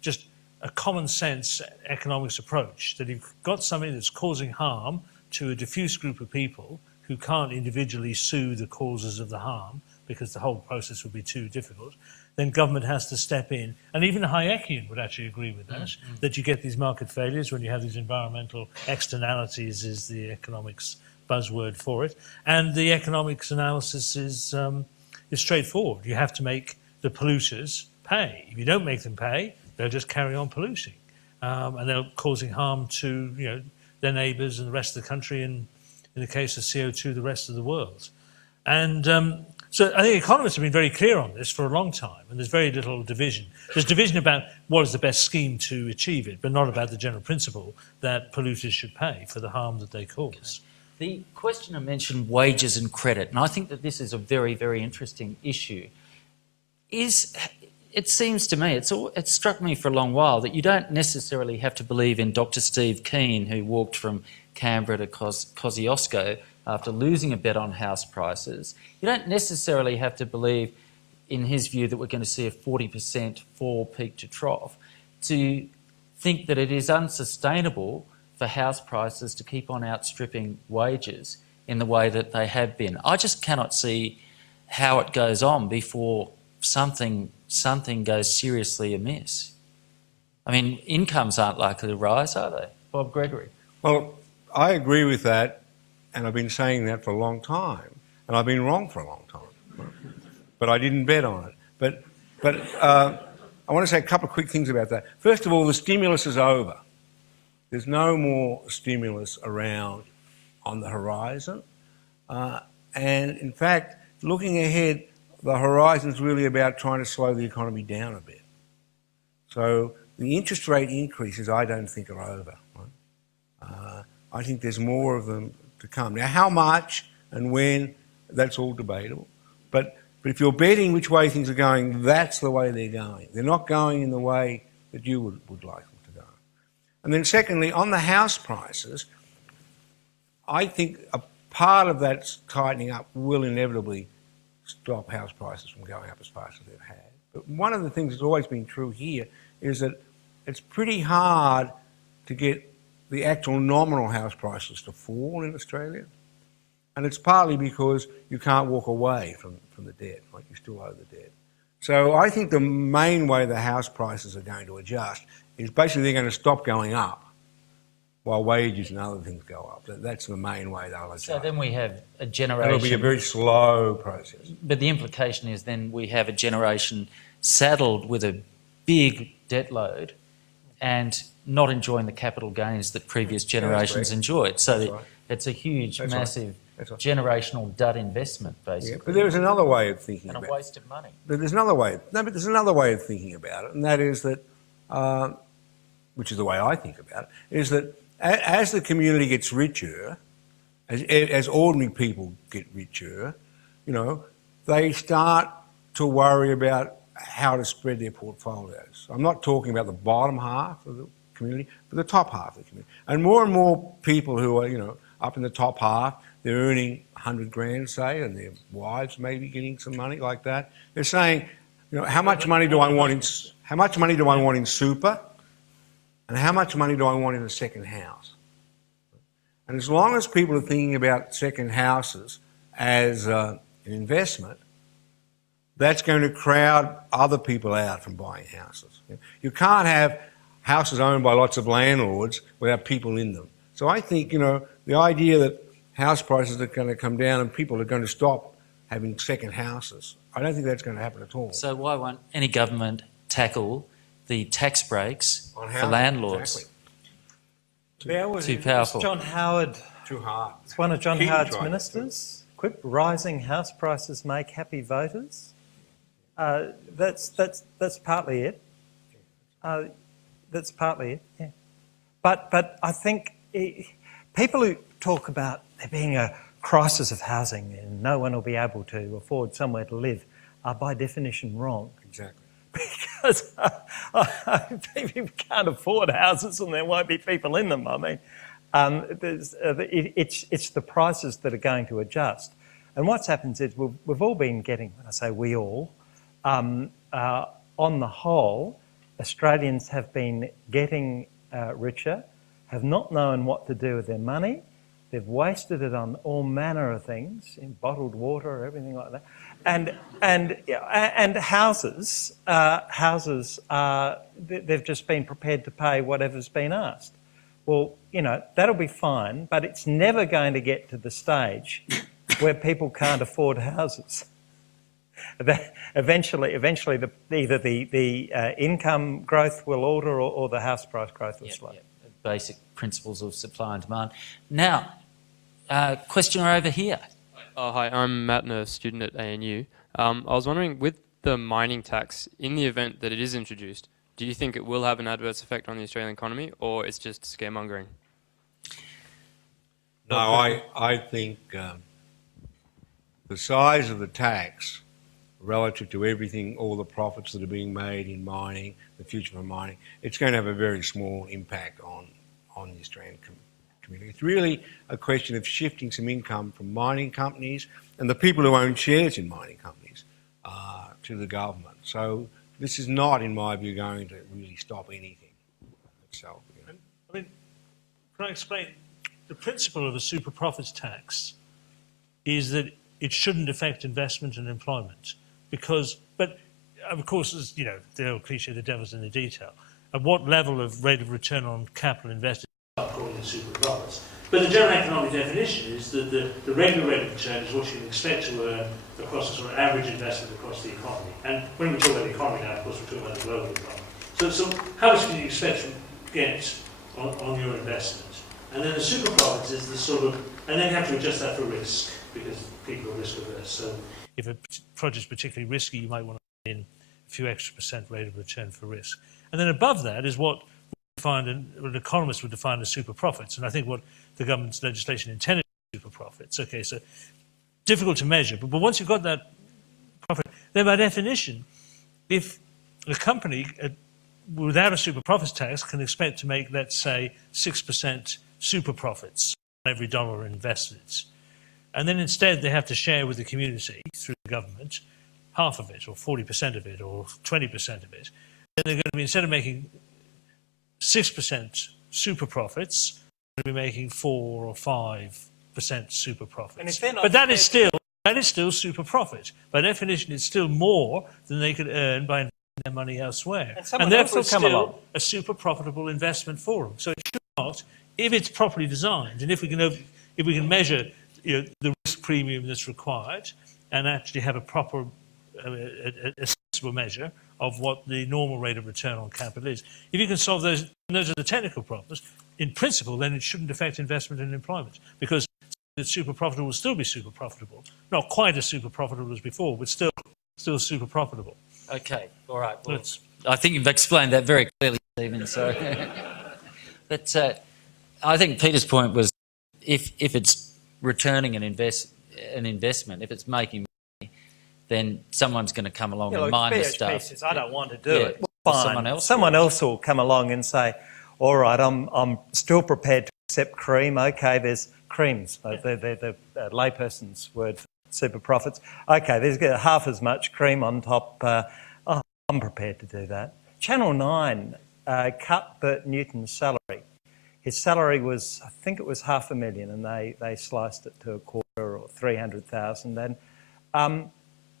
just a common sense economics approach, that you've got something that's causing harm to a diffuse group of people who can't individually sue the causes of the harm, because the whole process would be too difficult, then government has to step in. And even Hayekian would actually agree with that, that you get these market failures when you have these environmental externalities is the economics buzzword for it. And the economics analysis is straightforward. You have to make the polluters pay. If you don't make them pay, they'll just carry on polluting. And they're causing harm to their neighbours and the rest of the country, and in the case of CO2, the rest of the world. And so I think economists have been very clear on this for a long time, and there's very little division. There's division about what is the best scheme to achieve it, but not about the general principle that polluters should pay for the harm that they cause. The questioner mentioned wages and credit, and I think that this is a very, very interesting issue. It seems to me, it's struck me for a long while, that you don't necessarily have to believe in Dr. Steve Keen, who walked from Canberra to Kosciuszko after losing a bet on house prices. You don't necessarily have to believe in his view that we're going to see a 40% fall peak to trough to think that it is unsustainable for house prices to keep on outstripping wages in the way that they have been. I just cannot see how it goes on before something goes seriously amiss. I mean, incomes aren't likely to rise, are they? Bob Gregory. Well, I agree with that, and I've been saying that for a long time, and I've been wrong for a long time, but I didn't bet on it. But I want to say a couple of quick things about that. First of all, the stimulus is over. There's no more stimulus around on the horizon, and in fact, looking ahead, the horizon is really about trying to slow the economy down a bit. So the interest rate increases, I don't think, are over. Right? I think there's more of them to come. Now, how much and when, that's all debatable. But if you're betting which way things are going, that's the way they're going. They're not going in the way that you would like them to go. And then secondly, on the house prices, I think a part of that tightening up will inevitably stop house prices from going up as fast as they've had. But one of the things that's always been true here is that it's pretty hard to get the actual nominal house prices to fall in Australia. And it's partly because you can't walk away from the debt, like you still owe the debt. So I think the main way the house prices are going to adjust is basically they're going to stop going up while wages and other things go up. That's the main way they'll adjust. So then we have a generation... It'll be a very slow process. But the implication is then we have a generation saddled with a big debt load and not enjoying the capital gains that previous generations enjoyed. So it's a huge, massive generational dud investment, basically. Yeah, but there is another way of thinking about it. And a waste of money. But there's another way. No, but there's another way of thinking about it, and that is that, which is the way I think about it, is that as the community gets richer, as ordinary people get richer, they start to worry about how to spread their portfolios. I'm not talking about the bottom half of the community, but the top half of the community. And more people who are, up in the top half, they're earning 100 grand, say, and their wives may be getting some money like that. They're saying, how much money do I want in super, and how much money do I want in a second house? And as long as people are thinking about second houses as an investment, that's going to crowd other people out from buying houses. You can't have houses owned by lots of landlords without people in them. So I think, the idea that house prices are going to come down and people are going to stop having second houses, I don't think that's going to happen at all. So why won't any government tackle the tax breaks for landlords? Exactly. Too powerful. John Howard. Too hard. It's one of John Howard's ministers. Quip, rising house prices make happy voters. That's partly it. That's partly it. Yeah. But I think people who talk about there being a crisis of housing and no one will be able to afford somewhere to live are by definition wrong. Exactly. Because people can't afford houses and there won't be people in them. I mean, it's the prices that are going to adjust. And what's happened is we've all been getting, when I say we all, on the whole, Australians have been getting richer, have not known what to do with their money. They've wasted it on all manner of things, in bottled water or everything like that. And houses, they've just been prepared to pay whatever's been asked. Well, you know, that'll be fine, but it's never going to get to the stage where people can't afford houses. Eventually, either the income growth will alter or the house price growth will slow. Basic principles of supply and demand. Now, questioner over here. Oh, hi, I'm Matt, a student at ANU. I was wondering, with the mining tax, in the event that it is introduced, do you think it will have an adverse effect on the Australian economy, or it's just scaremongering? No, I think the size of the tax relative to everything, all the profits that are being made in mining, the future of mining, it's going to have a very small impact on the Australian community. It's really a question of shifting some income from mining companies and the people who own shares in mining companies to the government. So this is not, in my view, going to really stop anything itself. You know? I mean, can I explain? The principle of a super profits tax is that it shouldn't affect investment and employment but of course, as you know, the old cliche, the devil's in the detail. At what level of rate of return on capital invested are calling it super profits? But the general economic definition is that the regular rate of return is what you can expect to earn across a sort of average investment across the economy. And when we talk about the economy now, of course, we're talking about the global economy. So how much can you expect to get on your investment? And then the super profits is the sort of, and then you have to adjust that for risk, because people are risk averse. So if a project's particularly risky, you might want to put in a few extra % rate of return for risk. And then above that is what an economist would define as super profits. And I think what the government's legislation intended as super profits. Okay, so difficult to measure, but once you've got that profit, then by definition, if a company without a super profits tax can expect to make, let's say, 6% super profits on every dollar invested, and then instead they have to share with the community through the government half of it, or 40% of it, or 20% of it, then they're going to be, instead of making 6% super profits, they're going to be making 4 or 5% super profits. But that is still super profit. By definition, it's still more than they could earn by investing their money elsewhere. And therefore, it's still a super profitable investment for them. So it should not, if it's properly designed, and if we can measure, you know, the risk premium that's required, and actually have a proper, a sensible measure of what the normal rate of return on capital is. If you can solve those, and those are the technical problems, in principle, then it shouldn't affect investment and employment, because the super profitable will still be super profitable. Not quite as super profitable as before, but still super profitable. Okay, all right. Well, I think you've explained that very clearly, Stephen. So, but I think Peter's point was, if it's returning an investment, if it's making money, then someone's going to come along and mine the stuff. Says, I don't want to do it. Well, fine. Someone else will come along and say, all right, I'm still prepared to accept cream. Okay, there's creams. They're the layperson's word for super profits. Okay, there's half as much cream on top. I'm prepared to do that. Channel 9 cut Bert Newton's salary. His salary was, I think it was $500,000, and they sliced it to a quarter or 300,000. And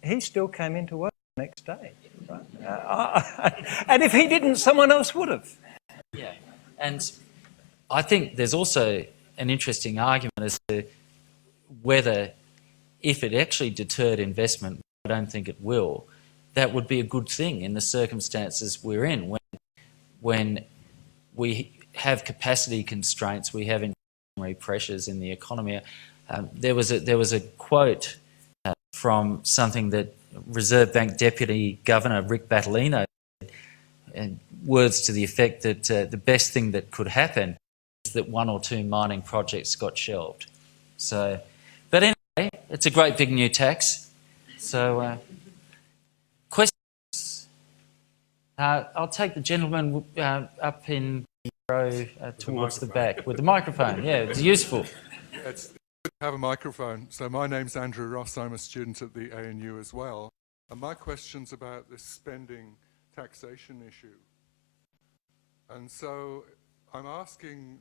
he still came into work the next day. Right? And if he didn't, someone else would have. Yeah, and I think there's also an interesting argument as to whether, if it actually deterred investment, I don't think it will, that would be a good thing in the circumstances we're in, when we have capacity constraints, we have inflationary pressures in the economy. There was a quote from something that Reserve Bank Deputy Governor Rick Battolino said, and words to the effect that the best thing that could happen is that 1 or 2 mining projects got shelved. So, but anyway, it's a great big new tax. So, questions? I'll take the gentleman up in the row towards the back with the microphone. Yeah, it's useful. It's good to have a microphone. So my name's Andrew Ross. I'm a student at the ANU as well. And my question's about this spending taxation issue. And so I'm asking,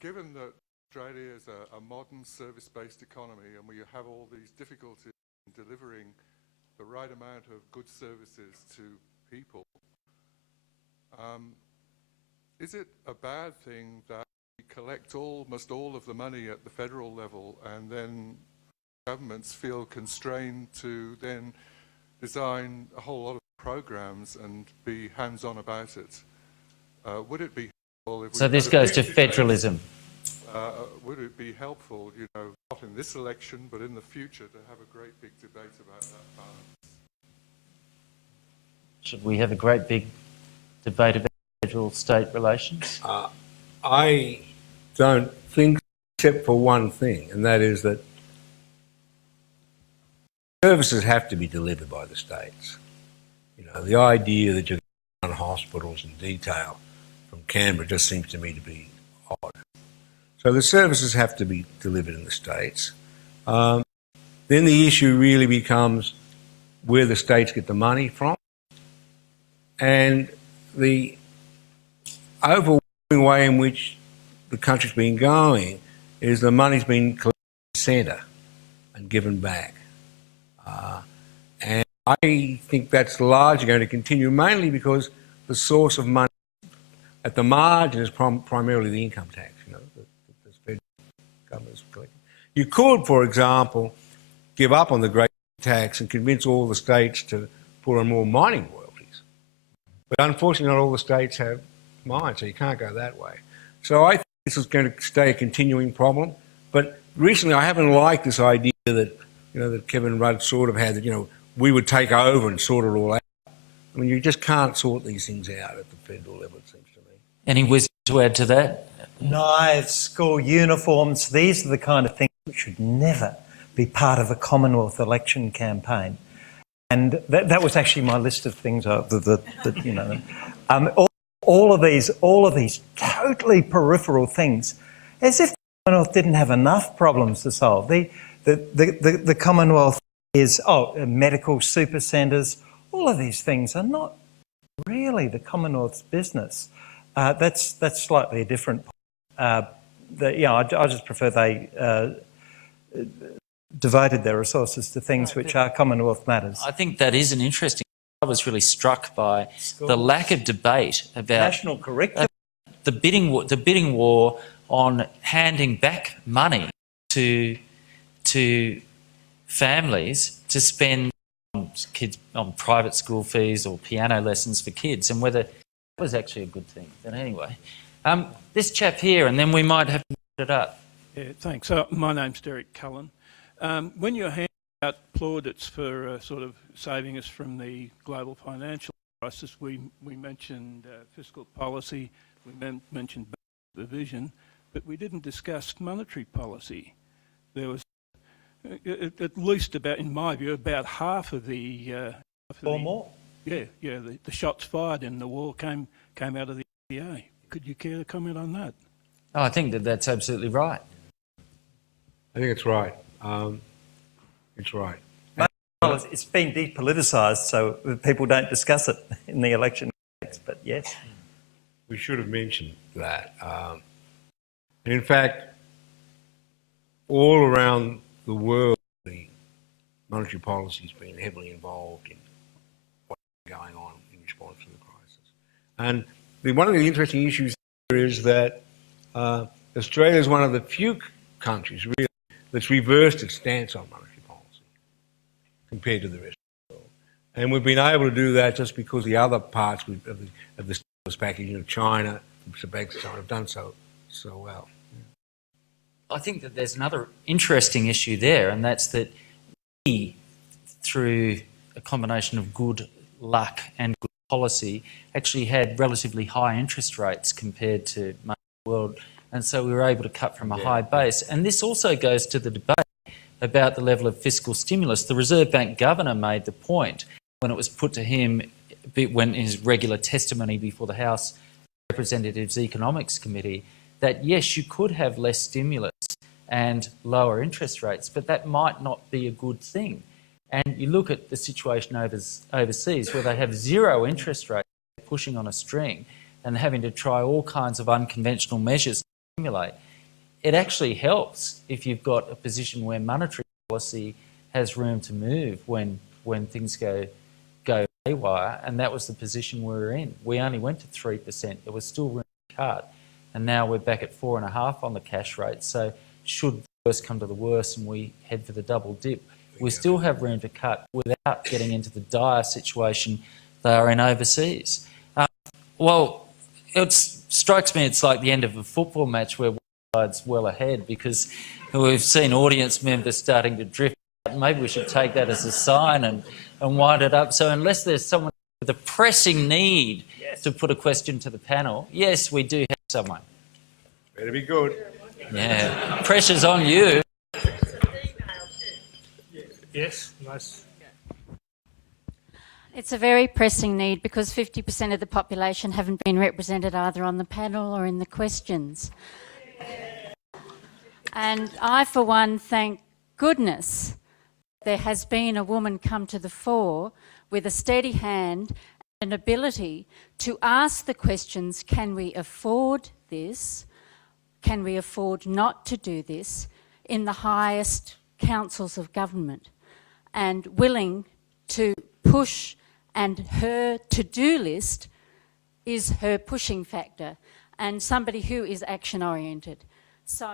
given that Australia is a modern service-based economy and we have all these difficulties in delivering the right amount of good services to people, is it a bad thing that we collect almost all of the money at the federal level and then governments feel constrained to then design a whole lot of programs and be hands-on about it? Would it be helpful if we So this had a goes to big federalism. debate? Would it be helpful, you know, not in this election, but in the future, to have a great big debate about that balance? Should we have a great big debate about federal-state relations? I don't think, except for one thing, and that is that services have to be delivered by the states. You know, the idea that you run hospitals in detail from Canberra just seems to me to be odd. So the services have to be delivered in the states. Then the issue really becomes where the states get the money from, and the overwhelming way in which the country's been going is the money's been collected in the centre and given back. And I think that's largely going to continue, mainly because the source of money at the margin is primarily the income tax, you know, that the federal government is collecting. You could, for example, give up on the great tax and convince all the states to put on more mining royalties. But unfortunately, not all the states have mines, so you can't go that way. So I think this is going to stay a continuing problem. But recently, I haven't liked this idea that, you know, that Kevin Rudd sort of had, that, you know, we would take over and sort it all out. I mean, you just can't sort these things out at the federal level, it seems to me. Any wisdom to add to that? Knives, school uniforms, these are the kind of things that should never be part of a Commonwealth election campaign. And that was actually my list of things that you know. All of these totally peripheral things, as if the Commonwealth didn't have enough problems to solve. The Commonwealth is, medical super centres. All of these things are not really the Commonwealth's business. That's slightly a different point. I just prefer they devoted their resources to things which are Commonwealth matters. I think that is an interesting. I was really struck by the lack of debate about national curriculum, the bidding war on handing back money to families to spend on kids on private school fees or piano lessons for kids, and whether that was actually a good thing. But anyway, this chap here, and then we might have to put it up. Yeah, thanks. My name's Derek Cullen. When you're handing out plaudits for sort of saving us from the global financial crisis, we mentioned fiscal policy, we mentioned vision, but we didn't discuss monetary policy. There was, at least about, in my view, about half of the... or more. Yeah, the shots fired in the war came out of the EBA. Could you care to comment on that? Oh, I think that's absolutely right. I think it's right. It's right. Well, it's been depoliticised, so people don't discuss it in the election debates, but yes. We should have mentioned that. And in fact, all around the world, the monetary policy has been heavily involved in what's going on in response to the crisis. And one of the interesting issues here is that Australia is one of the few countries really that's reversed its stance on monetary policy compared to the rest of the world. And we've been able to do that just because the other parts of the stimulus package, you know, China, have done so well. I think that there's another interesting issue there, and that's that we, through a combination of good luck and good policy, actually had relatively high interest rates compared to most of the world, and so we were able to cut from a high base. And this also goes to the debate about the level of fiscal stimulus. The Reserve Bank governor made the point when it was put to him, when in his regular testimony before the House Representatives Economics Committee, that yes, you could have less stimulus and lower interest rates, but that might not be a good thing. And you look at the situation overseas where they have zero interest rates, pushing on a string and having to try all kinds of unconventional measures to stimulate. It actually helps if you've got a position where monetary policy has room to move when things go haywire, and that was the position we were in. We only went to 3%. There was still room to cut, and now we're back at 4.5 on the cash rate. So should the worst come to the worst and we head for the double dip, we still have room to cut without getting into the dire situation they are in overseas. Well, it strikes me it's like the end of a football match where one side's well ahead, because we've seen audience members starting to drift. Maybe we should take that as a sign and wind it up. So unless there's someone with a pressing need to put a question to the panel, yes, we do have someone. Better be good. Yeah, pressure's on you. Yes, nice. It's a very pressing need because 50% of the population haven't been represented either on the panel or in the questions. And I, for one, thank goodness there has been a woman come to the fore with a steady hand and an ability to ask the questions, can we afford this? Can we afford not to do this in the highest councils of government? And willing to push, and her to-do list is her pushing factor, and somebody who is action-oriented. So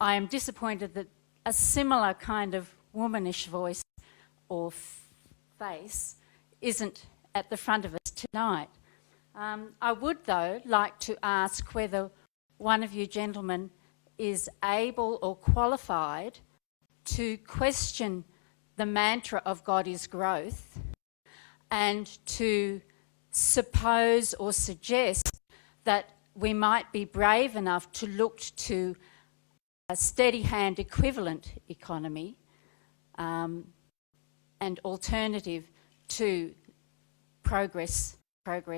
I am disappointed that a similar kind of womanish voice or face isn't at the front of us tonight. I would, though, like to ask whether one of you gentlemen is able or qualified to question the mantra of God is growth, and to suppose or suggest that we might be brave enough to look to a steady hand equivalent economy and alternative to progress, growth.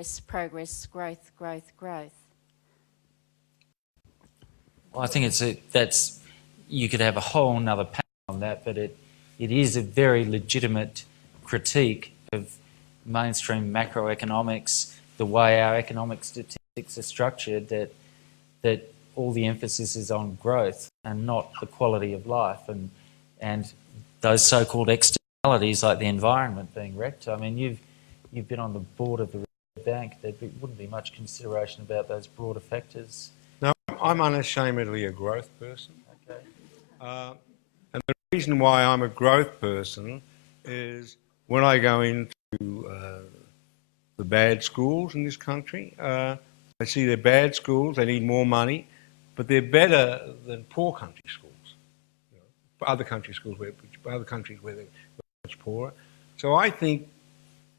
Well, I think that's you could have a whole nother panel on that, but it is a very legitimate critique of mainstream macroeconomics, the way our economic statistics are structured, that all the emphasis is on growth and not the quality of life, and those so-called externalities like the environment being wrecked. I mean, you've been on the board of the Reserve Bank. There wouldn't be much consideration about those broader factors. No, I'm unashamedly a growth person. Okay. And the reason why I'm a growth person is when I go into the bad schools in this country, I see they're bad schools, they need more money, but they're better than poor country schools. You know, other country schools other countries where they're much poorer. So I think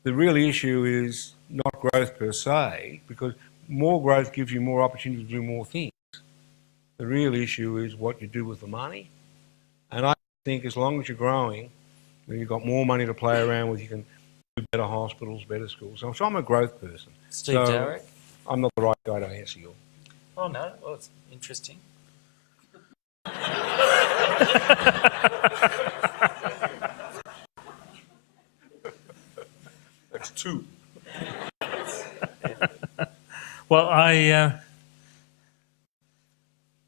the real issue is not growth per se, because more growth gives you more opportunity to do more things. The real issue is what you do with the money. And I think as long as you're growing, when you've got more money to play around with, you can do better hospitals, better schools. So I'm a growth person. Steve Dowrick? I'm not the right guy to answer you. Oh, no? Well, it's interesting. That's two. Well, I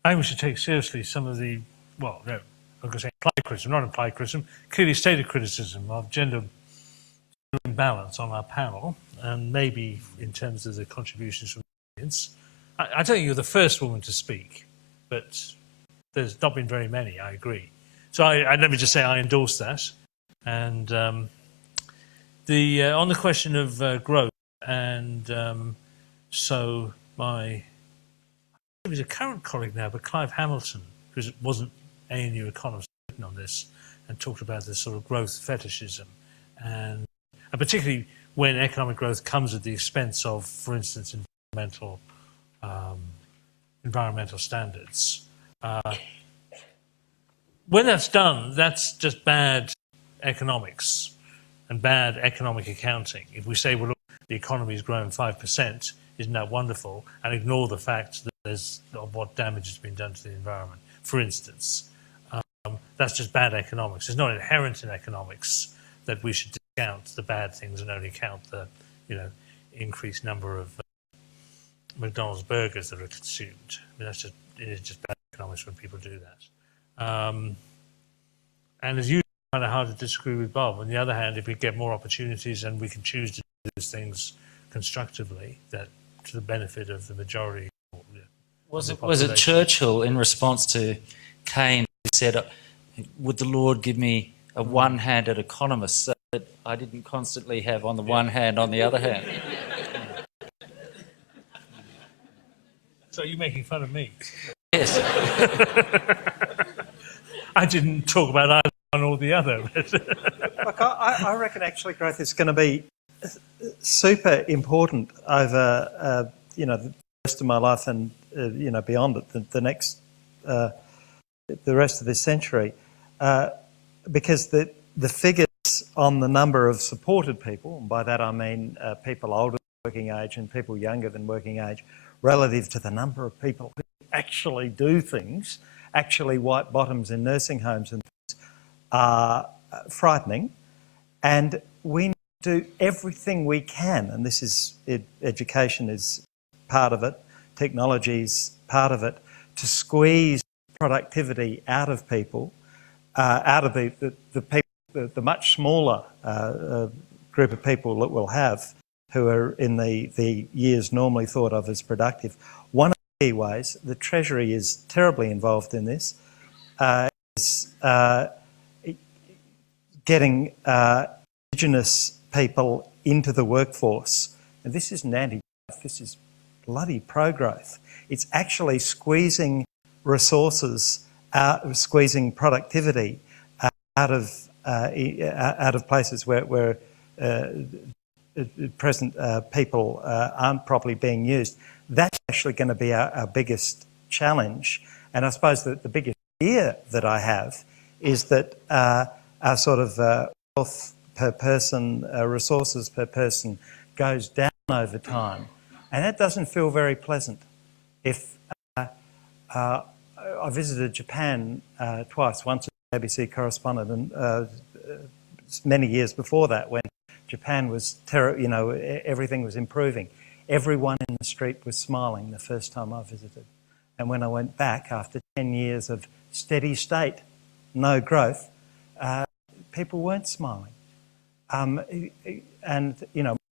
think we should take seriously some of the, well, no, I'm going to say implied criticism, not implied criticism, clearly stated criticism of gender imbalance on our panel, and maybe in terms of the contributions from the audience. I don't think you're the first woman to speak, but there's not been very many, I agree. So let me just say I endorse that. And on the question of growth, and so it was a current colleague now, but Clive Hamilton, who wasn't ANU economist, written on this and talked about this sort of growth fetishism, and particularly when economic growth comes at the expense of, for instance, environmental standards. When that's done, that's just bad economics and bad economic accounting. If we say, well, look, the economy's grown 5%, isn't that wonderful? And ignore the fact that there's what damage has been done to the environment, for instance. That's just bad economics. It's not inherent in economics that we should discount the bad things and only count the, increased number of McDonald's burgers that are consumed. I mean, it is just bad economics when people do that. And as usual, kind of hard to disagree with Bob. On the other hand, if we get more opportunities and we can choose to do these things constructively, that to the benefit of the majority. Was it Churchill in response to Keynes who said, would the Lord give me a one-handed economist so that I didn't constantly have on the one hand on the other hand? So you're making fun of me? Yes. I didn't talk about either one or the other. Look, I reckon actually growth is going to be super important over, the rest of my life and, beyond it, the next, the rest of this century, because the figures on the number of supported people, and by that I mean people older than working age and people younger than working age, relative to the number of people who actually do things, actually wipe bottoms in nursing homes and things, are frightening. And we need to do everything we can, and this is education is part of it, technology is part of it, to squeeze productivity out of people, out of the people, the much smaller group of people that we'll have who are in the years normally thought of as productive. One of the key ways, the Treasury is terribly involved in this, is getting Indigenous people into the workforce. And this isn't anti-growth, this is bloody pro-growth. It's actually squeezing resources, squeezing productivity out of places where present people aren't properly being used. That's actually going to be our biggest challenge. And I suppose that the biggest fear that I have is that our sort of wealth per person, resources per person goes down over time. And that doesn't feel very pleasant. If I visited Japan twice, once as an ABC correspondent and many years before that when Japan was, everything was improving. Everyone in the street was smiling the first time I visited. And when I went back after 10 years of steady state, no growth, people weren't smiling.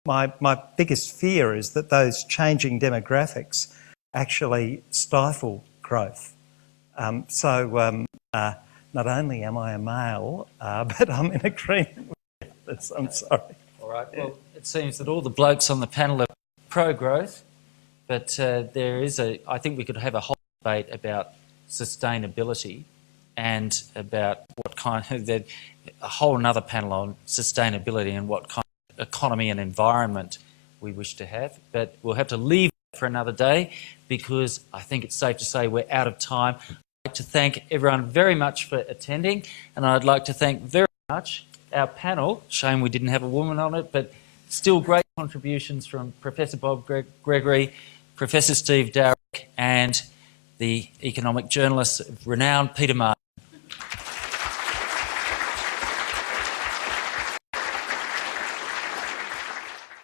My biggest fear is that those changing demographics actually stifle growth. Not only am I a male, but I'm in agreement with this. I'm sorry. All right. Well, it seems that all the blokes on the panel are pro-growth, but I think we could have a whole debate about sustainability and about what kind of, a whole another panel on sustainability and what kind of economy and environment we wish to have. But we'll have to leave it for another day because I think it's safe to say we're out of time. I'd like to thank everyone very much for attending, and I'd like to thank very much our panel. Shame we didn't have a woman on it, but still great contributions from Professor Bob Gregory, Professor Steve Dowrick, and the economic journalist renowned Peter Martin.